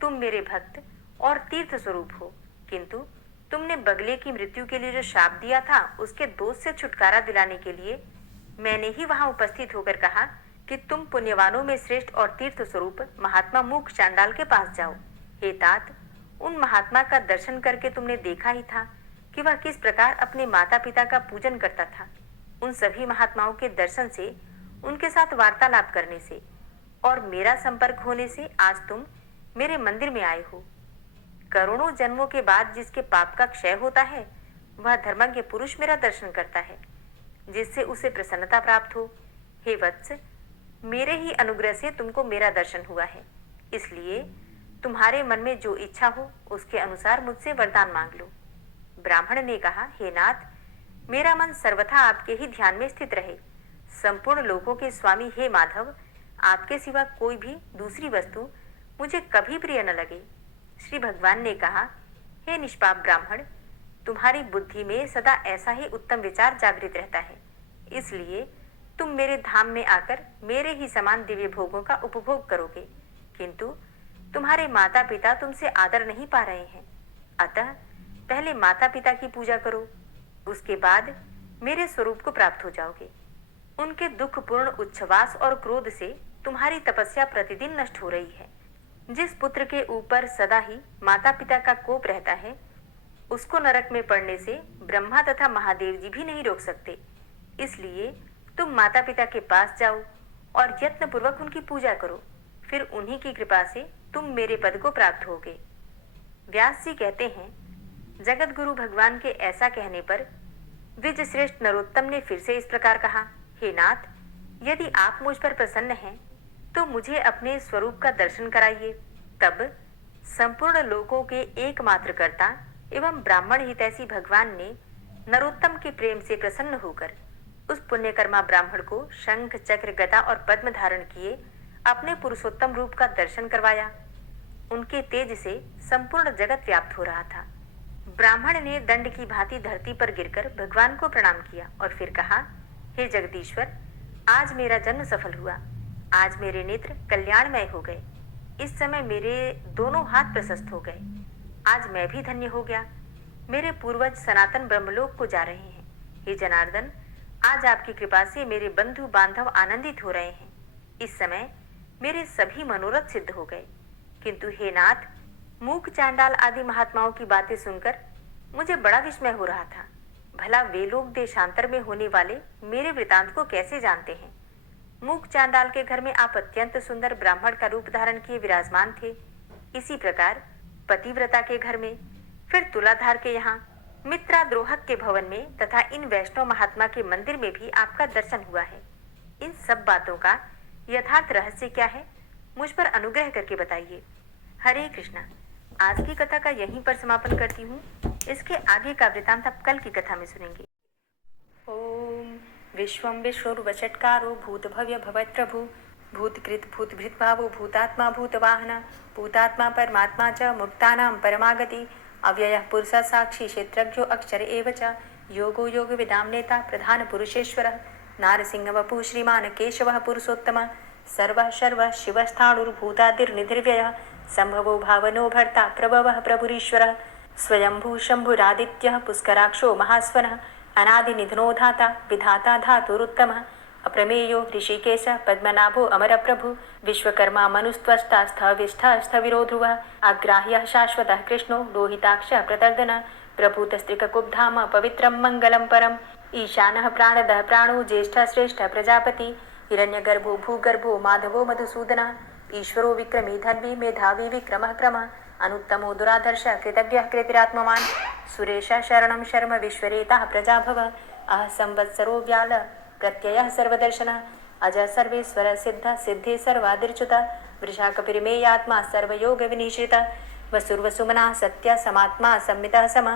तुम मेरे भक्त और तीर्थ स्वरूप हो, किंतु तुमने बगले की मृत्यु के लिए जो शाप दिया था, उसके दोष से छुटकारा दिलाने के लिए मैंने ही वहां उपस्थित होकर कहा कि तुम पुण्यवानों में श्रेष्ठ और तीर्थ स्वरूप महात्मा मूक चांडाल के पास जाओ। हे तात, उन महात्मा का दर्शन करके तुमने देखा ही था कि वह किस प्रकार अपने माता पिता का पूजन करता था। उन सभी महात्माओं के दर्शन से, उनके साथ वार्तालाप करने से और मेरा संपर्क होने से आज तुम मेरे मंदिर में आए हो। करोड़ों जन्मों के बाद जिसके पाप का क्षय होता है, वह धर्मज्ञ पुरुष मेरा दर्शन करता है, जिससे उसे प्रसन्नता प्राप्त हो। हे वत्स, मेरे ही अनुग्रह से तुमको मेरा दर्शन हुआ है, इसलिए तुम्हारे मन में जो इच्छा हो उसके अनुसार मुझसे वरदान मांग लो। ब्राह्मण ने कहा, हे नाथ, मेरा मन सर्वथा आपके ही ध्यान में स्थित रहे। संपूर्ण लोकों के स्वामी हे माधव, आपके सिवा कोई भी दूसरी वस्तु मुझे कभी प्रिय न लगे। श्री भगवान ने कहा, हे निष्पाप ब्राह्मण, तुम्हारी बुद्धि में सदा ऐसा ही उत्तम विचार जागृत रहता है, इसलिए तुम मेरे धाम में आकर मेरे ही समान दिव्य भोगों का उपभोग करोगे, किंतु तुम्हारे माता पिता तुमसे आदर नहीं पा रहे हैं। अतः पहले माता पिता की पूजा करो, उसके बाद मेरे स्वरूप को प्राप्त हो जाओगे। उनके दुखपूर्ण उच्छ्वास और क्रोध से तुम्हारी तपस्या प्रतिदिन नष्ट हो रही है। जिस पुत्र के ऊपर सदा ही माता पिता का कोप रहता है, उसको नरक में पड़ने से ब्रह्मा तथा महादेव जी भी नहीं रोक सकते। इसलिए तुम माता पिता के पास जाओ और यत्न पूर्वक उनकी पूजा करो, फिर उन्हीं की कृपा से तुम मेरे पद को प्राप्त होगे। व्यास जी कहते हैं, जगत गुरु भगवान के ऐसा कहने पर द्विज श्रेष्ठ नरोत्तम ने फिर से इस प्रकार कहा, हे नाथ, यदि आप मुझ पर प्रसन्न हैं तो मुझे अपने स्वरूप का दर्शन कराइए। तब संपूर्ण लोकों के एकमात्र कर्ता एवं ब्राह्मण हितैषी भगवान ने नरोत्तम के प्रेम से प्रसन्न होकर उस पुण्यकर्मा ब्राह्मण को शंख, चक्र, गदा और पद्म धारण किए अपने पुरुषोत्तम रूप का दर्शन करवाया। उनके तेज से संपूर्ण जगत व्याप्त हो रहा था। ब्राह्मण ने दंड की भांति धरती पर गिरकर भगवान को प्रणाम किया और फिर कहा, हे जगदीश्वर, आज मेरा जन्म सफल हुआ। आज मेरे नेत्र कल्याणमय हो गए। इस समय मेरे दोनों हाथ प्रशस्त हो गए। आज मैं भी धन्य हो गया। मेरे पूर्वज सनातन ब्रह्मलोक को जा रहे हैं। हे जनार्दन, आज आपकी कृपा से मेरे बंधु बांधव आनंदित हो रहे हैं। इस समय मेरे सभी मनोरथ सिद्ध हो गए। किंतु हे नाथ, मूक चांडाल आदि महात्माओं की बातें सुनकर मुझे बड़ा विस्मय हो रहा था। भला वे लोग देशांतर में होने वाले मेरे वृतांत को कैसे जानते हैं? मूक चांडाल के घर में आप अत्यंत सुंदर ब्राह्मण का रूप धारण किए विराजमान थे। इसी प्रकार पतिव्रता के घर में, फिर तुलाधार के यहाँ, मित्रा द्रोहक के भवन में तथा इन वैष्णव महात्मा के मंदिर में भी आपका दर्शन हुआ है। इन सब बातों का यथार्थ रहस्य क्या है, मुझ पर अनुग्रह करके बताइए। हरे कृष्णा। आज की कथा का यहीं पर समापन करती हूँ। इसके आगे का वृतांत आप कल की कथा में सुनेंगे। ओम विश्वं विष्णुर्वषट्कारो भूतभव्य भवत्प्रभु भूतकृत भूतभृद्भावो भूतात्मा भूतवाहन भूतात्मा परमात्मा च मुक्तानां परमागति अव्ययः पुरुषः साक्षी क्षेत्रज्ञो अक्षर एव च योगो योगविदां नेता प्रधानपुरुषेश्वरः नारसिंहवपुः श्रीमान् केशवः पुरुषोत्तमः सर्वः शर्वः शिवस्थाणुर्भूतादिर्निधिर्व्ययः सम्भवो भावनो भर्ता प्रभवः प्रभुरीश्वरः स्वयंभू शंभुरादित्यः पुष्कराक्षो महास्वनः अनादिनिधनो धाता विधाता धातुरुत्तमः अप्रमेयो ऋषिकेश पद्मनाभो अमरप्रभु विश्वकर्मा मनुस्त्वष्टा स्थविष्ठः स्थविरो ध्रुवः अग्राह्यः शाश्वतः कृष्णो लोहिताक्षः प्रतर्दनः प्रभूतस्त्रिककुब्धाम पवित्रं मङ्गलं परम् ईशानः प्राणदः प्राणो ज्येष्ठः श्रेष्ठः प्रजापति हिरण्यगर्भो भूगर्भो माधवो मधुसूदनः ईश्वरो विक्रमी धन्वी मेधावी विक्रमः क्रमः अनुत्तमो दुराधर्ष कृतव्यः कृतिरात्मवान् सुरेश शरणं शर्म विश्वरेताः प्रजाभव अह संवत्सरो व्याल प्रत्ययः सर्वदर्शनः अज सर्वेश्वर सिद्ध सिद्धि सर्वादिर्च्युत वृषाकपिर्मेयात्मा सर्वयोगविनिश्रित वसुर्वसुमना सत्य समात्मा संमितः सम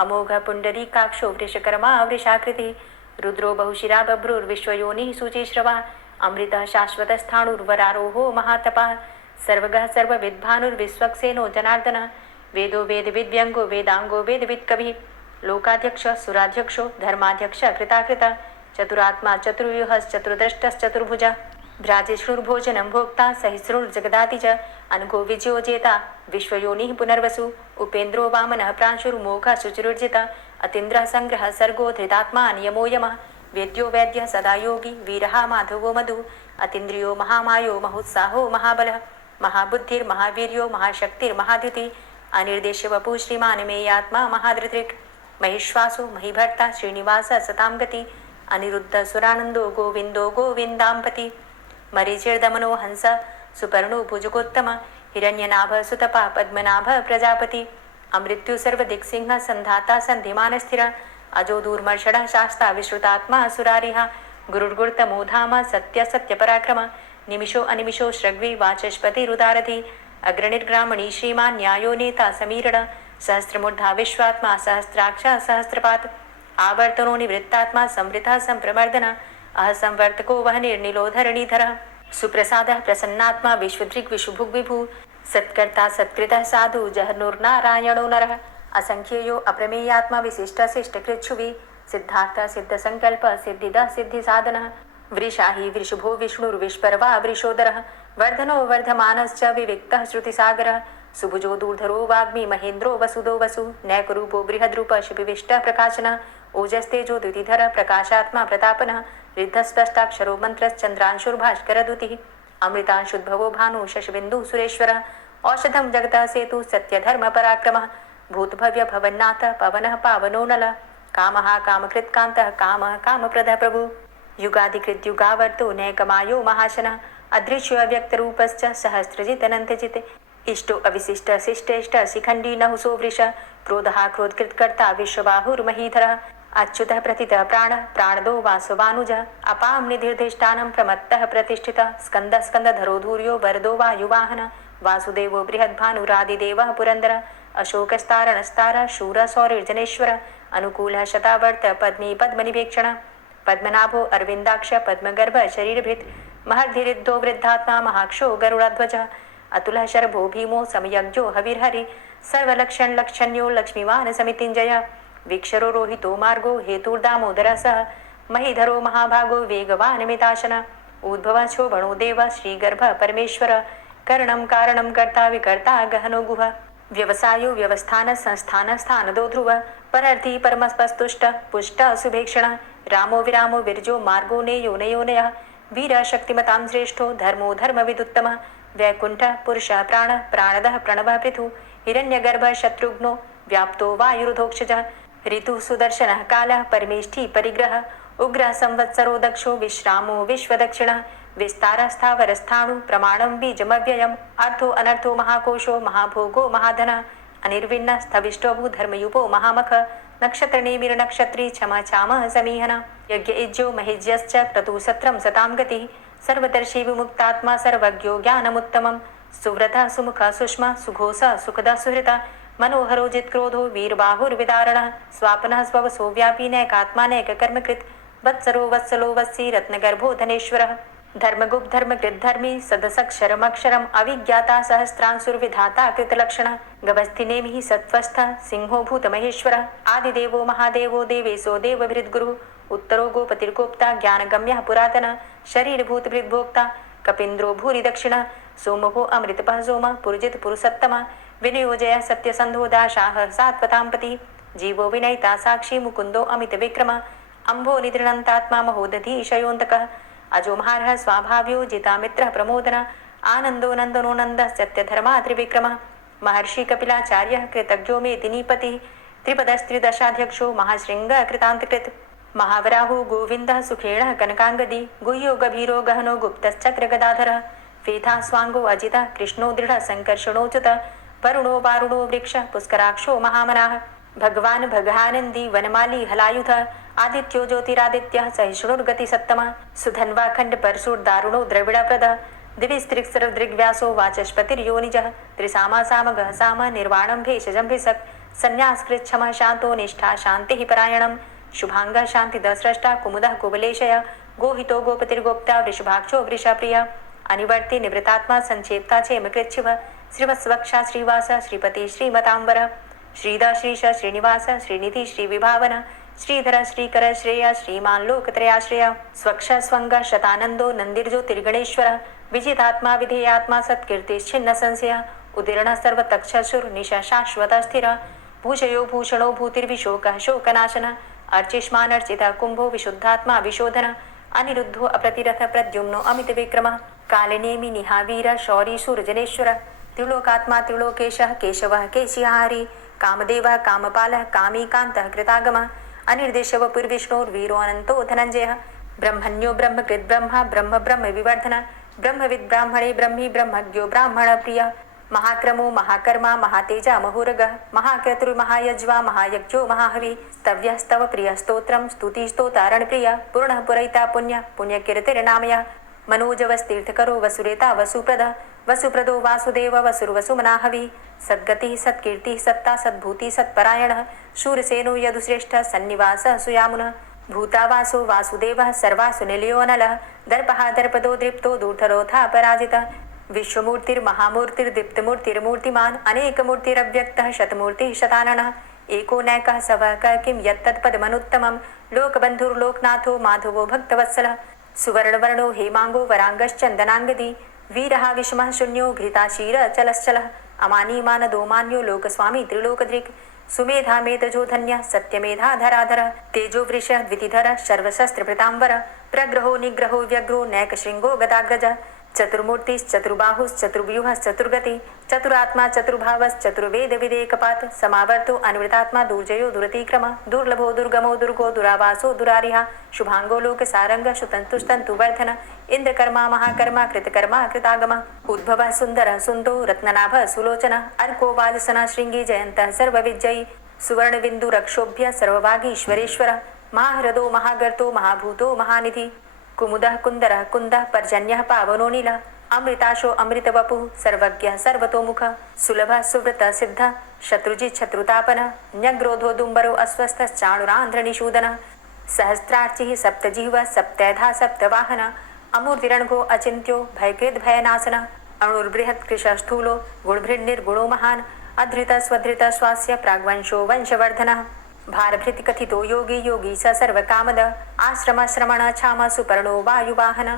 अमोघ पुण्डरीकाक्षो वृषकर्मा वृषाकृतिः रुद्रो बहुशिरा बभ्रुर्विश्वयोनिः शुचिश्रवा अमृतः शाश्वतस्थाणुर्वरारोहो महातपः सर्वगः सर्वविद्भानुर्विश्वक्सेनो जनार्दनः वेदो वेदविद्व्यङ्गो वेदाङ्गो वेदवित्कविः लोकाध्यक्ष सुराध्यक्षो धर्माध्यक्ष कृताकृत चतुरात्मा चतुर्व्यूहश्चतुर्द्रष्टश्चतुर्भुज भ्राजिष्णुर्भोजनं भोक्ता सहिष्णुर्जगदाति च अनघो विजयो जेता विश्वयोनिः पुनर्वसु उपेन्द्रो वामनः प्रांशुर्मोघः शुचिरुर्जिता अतीन्द्रः सङ्ग्रहः सर्गो धृतात्मा नियमो यमः वेद्यो वैद्यः सदा योगी वीरः माधवो मधु अतीन्द्रियो महामायो महोत्साहो महाबलः महाबुद्धिर्महावीर्यो महाशक्तिर्महाद्युति अनिर्देश्य वपु श्रीमान् मेयात्मा महाधृतृक् महिश्वासो महीभर्ता श्रीनिवास सतां गति अनिरुद्ध सुरानन्दो गोविन्दो गोविन्दाम्पति मरीचिर्दमनो हंस सुपर्णो भुजगोत्तम हिरण्यनाभ सुतपा पद्मनाभ प्रजापति अमृत्यु सर्वदिक्सिंह संधाता सन्धिमान स्थिर अजो दूर्मर्षण शास्ता विश्रुतात्मा सुरारिहा गुरुर्गुर्तमो धाम सत्य सत्य पराक्रम निमिषो अनिमिषो श्रग्वी वाचस्पतिरुदारथि अग्रणिर्ग्रामणी श्रीमान् न्यायो नेता समीरण सहस्रमूर्धा विश्वात्मा सहस्राक्ष सहस्रपात आवर्तनो निवृत्तात्मा संवृतः संप्रमर्दन अह संवर्तको वह निर्निलोधरणीधर सुप्रसादः प्रसन्नात्मा विश्वदृग् विशुभुग् विभु सत्कर्ता सत्कृतः साधु जहनुर्नारायणो नरः असंख्येयो अप्रमेयात्मा विशिष्ट शिष्टकृच्छुवि सिद्धार्थ सिद्धसङ्कल्प सिद्धिदः सिद्धिसाधनः वृषाहि वृषभो विष्णुर्विष्पर्वा वृषोदरः वर्धनो वर्धमानश्च विविक्तः श्रुतिसागरः सुभुजो दूर्धरो वाग्मी महेन्द्रो वसुदो वसु नैकरूपो बृहद्रूप शिपिविष्टः प्रकाशनः ओजस्तेजो द्युतिधर प्रकाशात्मा प्रतापनः रिद्धस्पष्टाक्षरो मन्त्रश्चन्द्रांशुर्भास्करदुतिः अमृतांशुद्भवो भानु शशबिन्दुः सुरेश्वरः औषधं जगतः सेतु सत्यधर्मपराक्रमः भूतभव्य भवन्नाथ पवनः पावनो नलः कामः कामकृत्कान्तः कामः कामप्रदः प्रभु युगाधिकृत युगावर्तो नैकमायो महाशनः अदृश्यो अव्यक्तरूपश्च सहस्रजितनन्तजित् इष्टो अविशिष्ट शिष्टेष्ट शिखण्डी नहुसो वृष क्रोधः क्रोधकृत्कर्ता विश्वबाहुर्महीधरः अच्युतः प्रतितः प्राणः प्राणदो वासवानुजः अपां निधिर्धिष्ठानं प्रमत्तः प्रतिष्ठितः स्कन्दः स्कन्दधरो धूर्यो वरदो वायुवाहनः वासुदेवो बृहद्भानुरादिदेवः पुरन्दरः अशोकस्तारणस्तारः शूरः सौरिर्जनेश्वरः अनुकूलः शतावर्त पद्मी पद्मनिवेक्षणः पद्मनाभो अरविन्दाक्ष पद्मगर्भ शरीरभृत् महर्धिरिद्धो वृद्धात्मा महाक्षो गरुडाध्वजः अतुलः शर्भो भीमो समयज्ञो हविर्हरि सर्वलक्षणलक्षण्यो लक्ष्मीवान् समितिञ्जयः वीक्षरो रोहितो मार्गो हेतुर्दामोदरः सः महीधरो महाभागो वेगवान् मिताशनः उद्भवः शोभणो देवः श्रीगर्भः परमेश्वरः करणं कारणं कर्ता विकर्ता गहनो गुहः व्यवसायो व्यवस्थान संस्थान स्थानदो ध्रुवः परर्थी परमस्पस्तुष्ट पुष्ट सुभेक्षणः रामो विरामो विरजो मार्गो नेयो नयोनयः वीरः शक्तिमतां श्रेष्ठो धर्मो धर्मविदुत्तमः वैकुण्ठः पुरुषः प्राणः प्राणदः प्रणवः पृथु हिरण्यगर्भः शत्रुघ्नो व्याप्तो वायुरुधोक्षजः ऋतुः सुदर्शनः कालः परमेष्ठी परिग्रहः उग्रः संवत्सरो दक्षो विश्रामो विश्वदक्षिणः विस्तारः स्थावरस्थाणु प्रमाणं बीजमव्ययम् अर्थो अनर्थो महाकोशो महाभोगो महाधनः अनिर्विण्णः स्थविष्टोभू धर्मयुपो महामख नक्षत्रनेमिर्नक्षत्री क्षमा चामः समीहनः यज्ञ इज्यो महिज्यश्च क्रतुसत्रं सतां गतिः सर्वदर्शी विमुक्तात्मा सर्वज्ञो ज्ञानमुत्तमं सुव्रतः सुमुखः सुष्मा सुघोषः सुखदः सुहृता मनोहरो जित्क्रोधो वीरबाहुर्विदारणः स्वापनः स्ववसो व्यापी नैकात्मा नैककर्मकृत् वत्सरो वत्सलो वत्सी रत्नगर्भो धनेश्वरः धर्मगुप्त धर्मकृत धर्मी सदसक्षरमक्षरम अविज्ञाता सहस्रांशुर्विधाता कृतलक्षण गवस्थिनेमिः सत्वस्थः सिंहो भूतमहेश्वरः आदिदेवो महादेवो देवेशो देवभृद्गुरुः उत्तरो गोपतिर्गोप्ता ज्ञानगम्यः पुरातनः शरीरभूतभृद्भोक्ता कपीन्द्रो भूरि दक्षिणः सोमभो अमृतपः सोमः पुरुजित पुरुषोत्तमः विनियोजय सत्यसन्धो दाशाः सात्वतां जीवो विनयिता साक्षी मुकुन्दो अमितविक्रमः अम्भो निद्रणन्तात्मा महोदधीशयोऽन्तकः अजो महारः स्वाभाव्यो जितामित्रः प्रमोदन आनन्दो नन्दनो नन्दः सत्यधर्मा त्रिविक्रमः महर्षि कपिलाचार्यः कृतज्ञो मेदिनीपतिः त्रिपदस्त्रिदशाध्यक्षो महाशृङ्गः कृतान्तकृत् महावराहो गोविन्दः सुखेणः कनकाङ्गदी गुह्यो गभीरो गहनो गुप्तश्चक्रगदाधरः फेथा स्वाङ्गो अजितः कृष्णो दृढः सङ्कर्षणोच्युतः वरुणो वारुणो वृक्षः पुष्कराक्षो महामनाः भगवान् भगानन्दी वनमाली हलायुधः आदित्यो ज्योतिरादित्यः सहिष्णुर्गति सत्तमः सुधन्वा खण्ड परशुर्दारुणो द्रविडप्रदः दिविस्त्रिक्सरदृग्व्यासो वाचस्पतिर्योनिजः त्रिसामा सामगः साम निर्वाणं भेषजं भिषक् संन्यासकृच्छमः शान्तो निष्ठा शान्तिः परायणं शुभाङ्गः शान्तिदस्रष्टा कुमुदः कुबलेशय गोहितो गोपतिर्गोप्ता वृषभाक्षो वृषप्रियः अनिवर्ति निवृतात्मा संक्षेप्ता चेमकृच्छिवः श्रीवत्सवक्षा श्रीवास श्रीपति श्रीमताम्बर श्रीद श्रीश श्रीनिवास श्रीनिधि श्रीविभावन श्रीधर श्रीकर श्रेय श्रीमान लोकत्रयाश्रय स्वक्ष स्वंग शतानंदो नंदिर्ज्योतिर्गणेश्वर विजितात्मा विधेयात्मा सत्कीर्तिश्छिन्न संशय उदीर्ण सर्वतक्षसुर निश शाश्वत स्थिर भूषयो भूषणो भूतिर्विशोक शोकनाशन अर्चिष्मान अर्चित कुंभो विशुद्धात्मा विशोधन अनिरुद्धो अप्रतिरथ प्रद्युम्नो अमित विक्रम कालिनेमि निहावीर शौरी सूर्जनेश्वर त्रिलोकात्मा त्रिलोकेशः केशवः केशिहारी कामदेवः कामपालः कामीकान्तः कृतागमः अनिर्देशव पूर्विष्णोर्वीरो अनंतो धनंजयः ब्रह्मण्यो ब्रह्मकृत् ब्रह्मा ब्रह्म ब्रह्म विवर्धन ब्रह्मविद् ब्राह्मणे ब्रह्मी ब्रह्मज्ञो ब्राह्मण प्रिय महाक्रमो महाकर्मा महातेजा महोरगः महाक्रतुर्महायज्वा महायज्ञो महाहवि स्तव्यस्तव प्रिय स्तोत्रं स्तुतिस्तोतारण प्रिय पूर्णः पुरैता पुण्य पुण्यकीर्तिर्नामयः मनोजवस्तीर्थकरो वसुरेता वसुप्रद वसुप्रदो वासुदेव वसुर्वसुमनाहवि सद्गतिः सत्कीर्तिः सत्ता सद्भूति सत्परायणः शूरसेनो यदुश्रेष्ठः सन्निवासः सुयामुनः भूतावासो वासुदेवः सर्वासु निलयोनलः दर्पः दर्पदो दृप्तो दूर्धरोधा पराजितः विश्वमूर्तिर्महामूर्तिर्दीप्तमूर्तिर्मूर्तिमान् अनेकमूर्तिरव्यक्तः शतमूर्तिः शताननः एको नैकः सवः क किं यत्तत्पदमनुत्तमं लोकबन्धुर्लोकनाथो माधवो भक्तवत्सलः सुवर्णवर्णो हेमांगो वरांगश्चन्दनांगदी वीरः विषमः शून्यो घृताशीर चलश्चलः अमानीमानदो मान्यो लोकस्वामी त्रिलोकदृक् सुमेधा मेधजो धन्यः सत्यमेधाधराधरः तेजो वृषः द्वितिधरः सर्वशस्त्रभृताम्बरः प्रग्रहो निग्रहो व्यग्रो नैकशृङ्गो गदाग्रजः चतुर्मूर्तिश्चतुर्बाहुश्चतुर्व्यूहश्चतुर्गति चतुरात्मा चतुर्भावश्चतुर्वेद विदेकपात समावर्तो अनवृतात्मा दुर्जयो दुरतिक्रम दुर्लभो दुर्गमो दुर्गो दुरावासो दुरारिहा शुभांगो लोक सारंग शुतंतुस्तंतु वर्धन इंद्रकर्मा महाकर्मा कृतकर्मा कृतागम उद्भव सुंदर सुंदो रत्ननाभ सुलोचन अर्को वाजसन श्रृंगी जयंत सर्वविजयी सुवर्ण बिंदु रक्षोभ्य सर्वभागीश्वरेश्वर महाहृदो महागर्तो महाभूतो महानिधि कुमुदः कुंदरः कुंदः पर्जन्यः पावनो नीलः अमृताशो अमृतवपुः सर्वज्ञः सर्वतोमुखः सुलभः सुव्रतः सिद्धः शत्रुजित् शत्रुतापनः न्यग्रोधो दुम्बरो अस्वस्थश्चाणुरान्ध्रनिषूदनः सहस्रार्चिः सप्तजिह्वः सप्तैधा सप्तवाहनः अमूर्तिरणघो अचिन्त्यो भयकृद् भयनाशनः अणुर्बृहत्कृशः स्थूलो गुणभृन्निर्गुणो महान् अधृतः स्वधृतः स्वास्य प्राग्वंशो वंशवर्धनः भारभृत कथितो योगी योगी स सर्वकामद आश्रम श्रमण छाम सुपर्णो वायुवाहन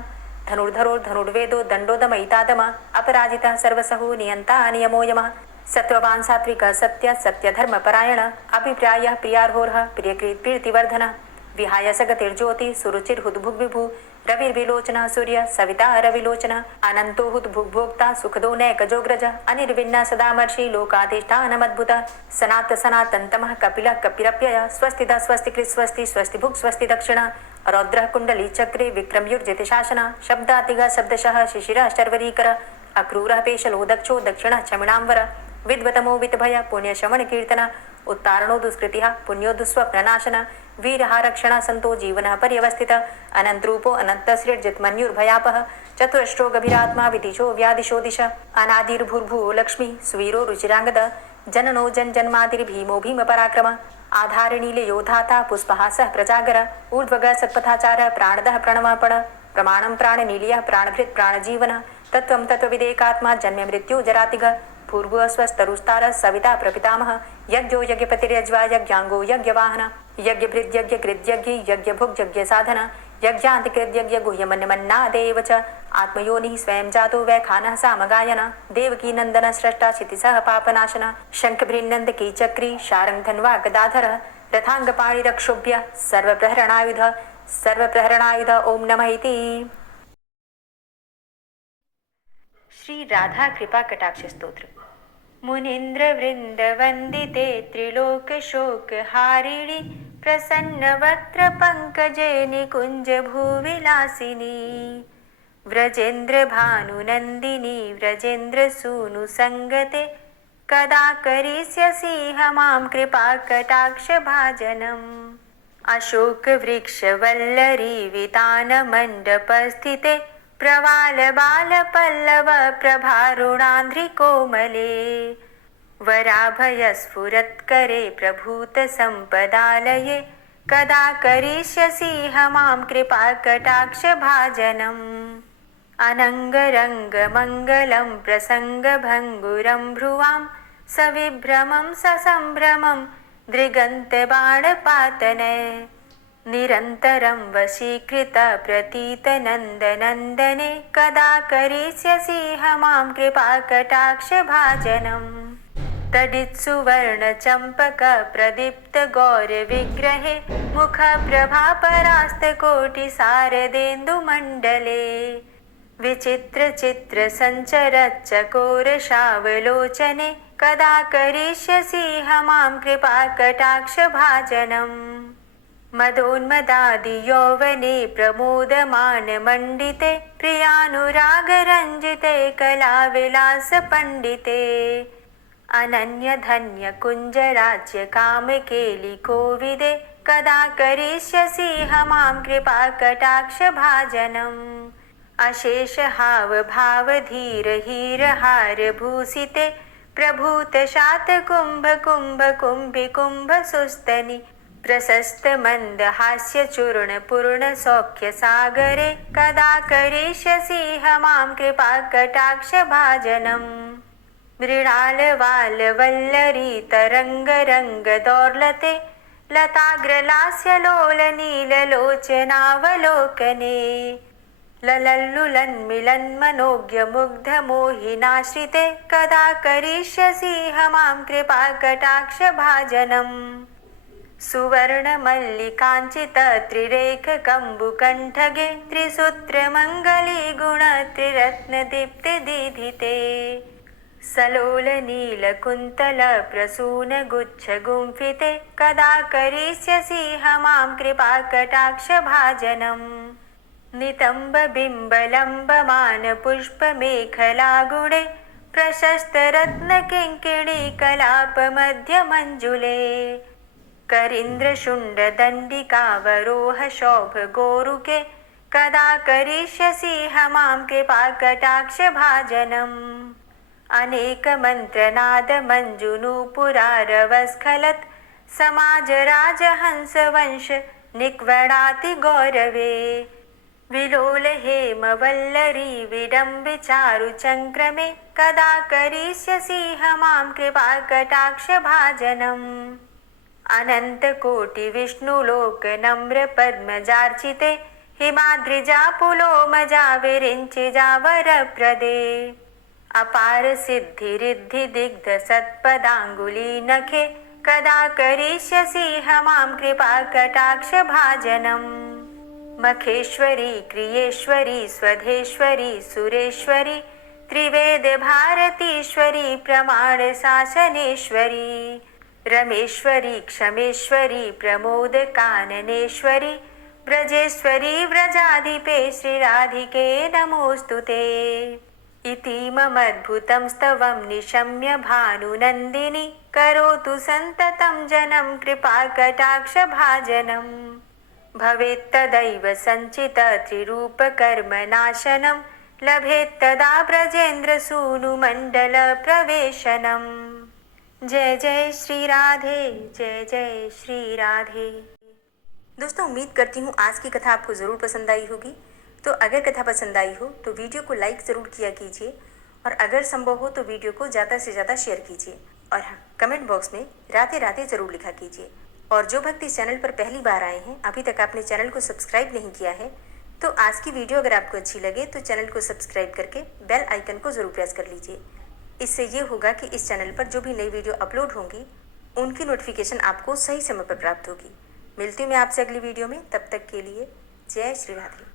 धनुर्धरो धनुर्वेदो दंडोदमयितादम अपराजितः सर्वसहो नियंता नियमो यमः सत्ववान् सात्विकः सत्य सत्यधर्मपरायण अभिप्रायः प्रियार्होरः प्रियकृत् प्रीतिवर्धनः विहाय सगतिर्ज्योति सुरुचिर्हुद्भुग्विभु रविर्विलोचनः सूर्य सविता रविलोचनः अनंतो हुद्भुग्भोक्ता सुखदो नैकजोग्रज अनिर्विण्ण सदामर्षि लोकाधिष्ठानमद्भुतः सनात सनातन्तमः कपिलः कपिरप्यय स्वस्तिदा स्वस्तिकृत् स्वस्ति स्वस्तिभुक् स्वस्ति दक्षिणः रौद्रः कुण्डली चक्रे विक्रमयुर्जितशासनः शब्दातिगः शब्दशः शिशिरः शर्वरीकरः अक्रूरः पेशलो दक्षो दक्षिणः क्षमिणाम्बरः विद्वतमो वित्तभय पुण्यशमन कीर्तन उत्तारणो दुष्कृतिः पुण्यो दुःस्वप्ननाशन वीरः संतो जीवनः पर्यवस्थित अनन्तरूपो अनन्तसृज्यत्मन्युर्भयापः चतुरष्ट्रो गभीरात्मा विदिशो व्यादिशो दिश अनादिर्भूर्भुवो लक्ष्मी सुवीरो रुचिरांगद जननो जन्मादिर्भीमो भीम पराक्रम आधारनीले योधाता पुष्पहासः प्रजागर ऊर्ध्वग सत्पथाचार प्राणदः प्रणवापण प्रमाणं प्राणनीलियः प्राणभृत् प्राणजीवन तत्त्वं तत्त्वविदेकात्मा जन्म मृत्यु जरातिग भूर्भुवस्वस्तरुस्तारः सविता प्रपितामह यज्ञो यज्ञपतिर्यज्वा यज्ञांगो यज्ञवाहन यज्ञभृद्यज्ञकृद्यज्ञ यज्ञभुग्यज्ञ साधन यज्ञान्तिकृद्यज्ञ गुह्यमन्यमन्नादेव च आत्मयोनिः स्वयं जातो वैखानः सामगायन देवकी नन्दन स्रष्टा क्षितिसः पापनाशन शङ्खभृन्नन्द कीचक्री शारङ्गधन्वा गदाधरः रथाङ्गपाणिरक्षोभ्य सर्वप्रहरणायुध ओम नमः इति। श्री राधा कृपा कटाक्ष स्तोत्र। मुनीन्द्र वृंद वंदिते त्रिलोक शोक हारिणी प्रसन्न वक्त्र पंकजे निकुंज भूविलासिनी व्रजेन्द्र भानुनंदिनी व्रजेन्द्र सूनु संगते कदा करिष्यसि मां कृपा कटाक्ष भाजनम् अशोक वृक्ष वल्लरी वितान मंडप स्थिते प्रवाल बाल पल्लव प्रभारुणांध्रि कोमले वराभय स्फुरत्करे प्रभूत संपदालये कदा करिष्यसि मां कृपा कटाक्ष भाजनम् अनंगरंग मंगलं प्रसंग भंगुरं भ्रुवां सविभ्रमं ससंभ्रमं दृगन्त बाणपातने निरन्तरं वशीकृत प्रतीत नन्दनन्दने कदा करिष्यसि मां कृपा कटाक्ष भाजनम् तडित्सुवर्ण चम्पक प्रदीप्त गौर विग्रहे मुख प्रभा परास्त कोटि शारदेन्दुमण्डले विचित्र चित्र संचर चकोर शावलोचने कदा करिष्यसि मां कृपा कटाक्ष भाजनम् मदोन्मदादि यौवने प्रमोदमान मंडिते प्रियानुराग रंजिते कला विलास पंडिते अनन्य धन्य कुंज राज्य काम केलि कोविदे कदा करिष्यसि मां कृपा कटाक्ष भाजनम् अशेष हाव भाव धीर हीर हार भूषिते प्रभूत शात कुंभ कुंभ कुंभि कुंभ सुस्तनि प्रशस्त मंद हास्य चूर्ण पूर्ण सौख्य सागरे कदा करिष्यसि मां कृपा कटाक्ष भाजनम् मृणाल वाल वल्लरी तरंग रंग दौर्लते लताग्रलास्य लोल नील लोचनावलोकने ललल्लुलन् मिलन् मनोज्ञ मुग्ध मोहिनाश्रिते कदा करिष्यसि मां कृपा कटाक्ष भाजनम् सुवर्ण मल्लिकांचित त्रिरेख कंबुकंठगे त्रिसूत्र मंगली गुण त्रिरत्न दीप्ति दीधिते सलोल नील कुंतल प्रसून गुच्छ गुंफिते कदा करिष्यसि मां कृपा कटाक्ष भाजनम् नितंब बिंबलंब मान पुष्प मेखला गुणे प्रशस्त रत्न किंकिणी कलाप मध्य मंजुले करीन्द्र शुंड दंडिकावरोह शोभ गोरुके कदा करिष्यसि मां कृपा कटाक्ष भाजनम् अनेक मंत्रनाद मंजुनूपुरारवस्खलत् समाज राजहंस वंश निक्वणाति गौरवे विलोल हेम वल्लरी विडम्बि चारु चंक्रमे कदा करिष्यसि मां कृपा कटाक्ष भाजनम् अनंत कोटि विष्णुलोक नम्र पद्मजार्चिते हिमाद्रिजा पुलोमजा विरिंचिजा वरप्रदे अपार सिद्धि रिद्धि दिग्ध सत्पदांगुली नखे कदा करिष्यसि मां कृपा कटाक्ष भाजनम् मखेश्वरी क्रियेश्वरी स्वधेश्वरी सुरेश्वरी त्रिवेद भारतीश्वरी प्रमाण शासनेश्वरी रमेश्वरी क्षमेश्वरी प्रमोद काननेश्वरी ब्रजेश्वरी व्रजाधिपे श्रीराधिके नमोस्तुते इतीममद्भुतं स्तवं निशम्य भानुनन्दिनी करोतु सन्ततं जनं कृपाकटाक्षभाजनम् भवेत्तदैव सञ्चित त्रिरूपकर्मनाशनं लभेत्तदा ब्रजेन्द्रसूनुमण्डलप्रवेशनम्। जय जय श्री राधे, जय जय श्री राधे। दोस्तों, उम्मीद करती हूँ आज की कथा आपको ज़रूर पसंद आई होगी। तो अगर कथा पसंद आई हो तो वीडियो को लाइक ज़रूर किया कीजिए और अगर संभव हो तो वीडियो को ज़्यादा से ज़्यादा शेयर कीजिए। और हाँ, कमेंट बॉक्स में राधे राधे ज़रूर लिखा कीजिए। और जो भक्त इस चैनल पर पहली बार आए हैं, अभी तक आपने चैनल को सब्सक्राइब नहीं किया है, तो आज की वीडियो अगर आपको अच्छी लगे तो चैनल को सब्सक्राइब करके बेल आइकन को ज़रूर प्रेस कर लीजिए। इससे ये होगा कि इस चैनल पर जो भी नई वीडियो अपलोड होंगी उनकी नोटिफिकेशन आपको सही समय पर प्राप्त होगी। मिलती हूँ मैं आपसे अगली वीडियो में, तब तक के लिए जय श्री राधे।